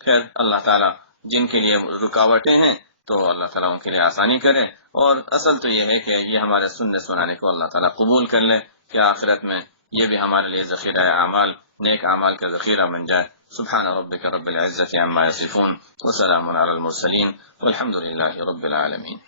خیر اللہ تعالیٰ جن کے لیے رکاوٹیں ہیں تو اللہ تعالیٰ ان کے لیے آسانی کرے، اور اصل تو یہ ہے کہ یہ ہمارے سننے سنانے کو اللہ تعالیٰ قبول کر لے کہ آخرت میں یہ بھی ہمارے لیے ذخیرہ اعمال، نیک اعمال کا ذخیرہ بن جائے۔ سبحان ربک رب العزت عما یصفون وسلام علی المرسلین والحمد للہ رب العالمین۔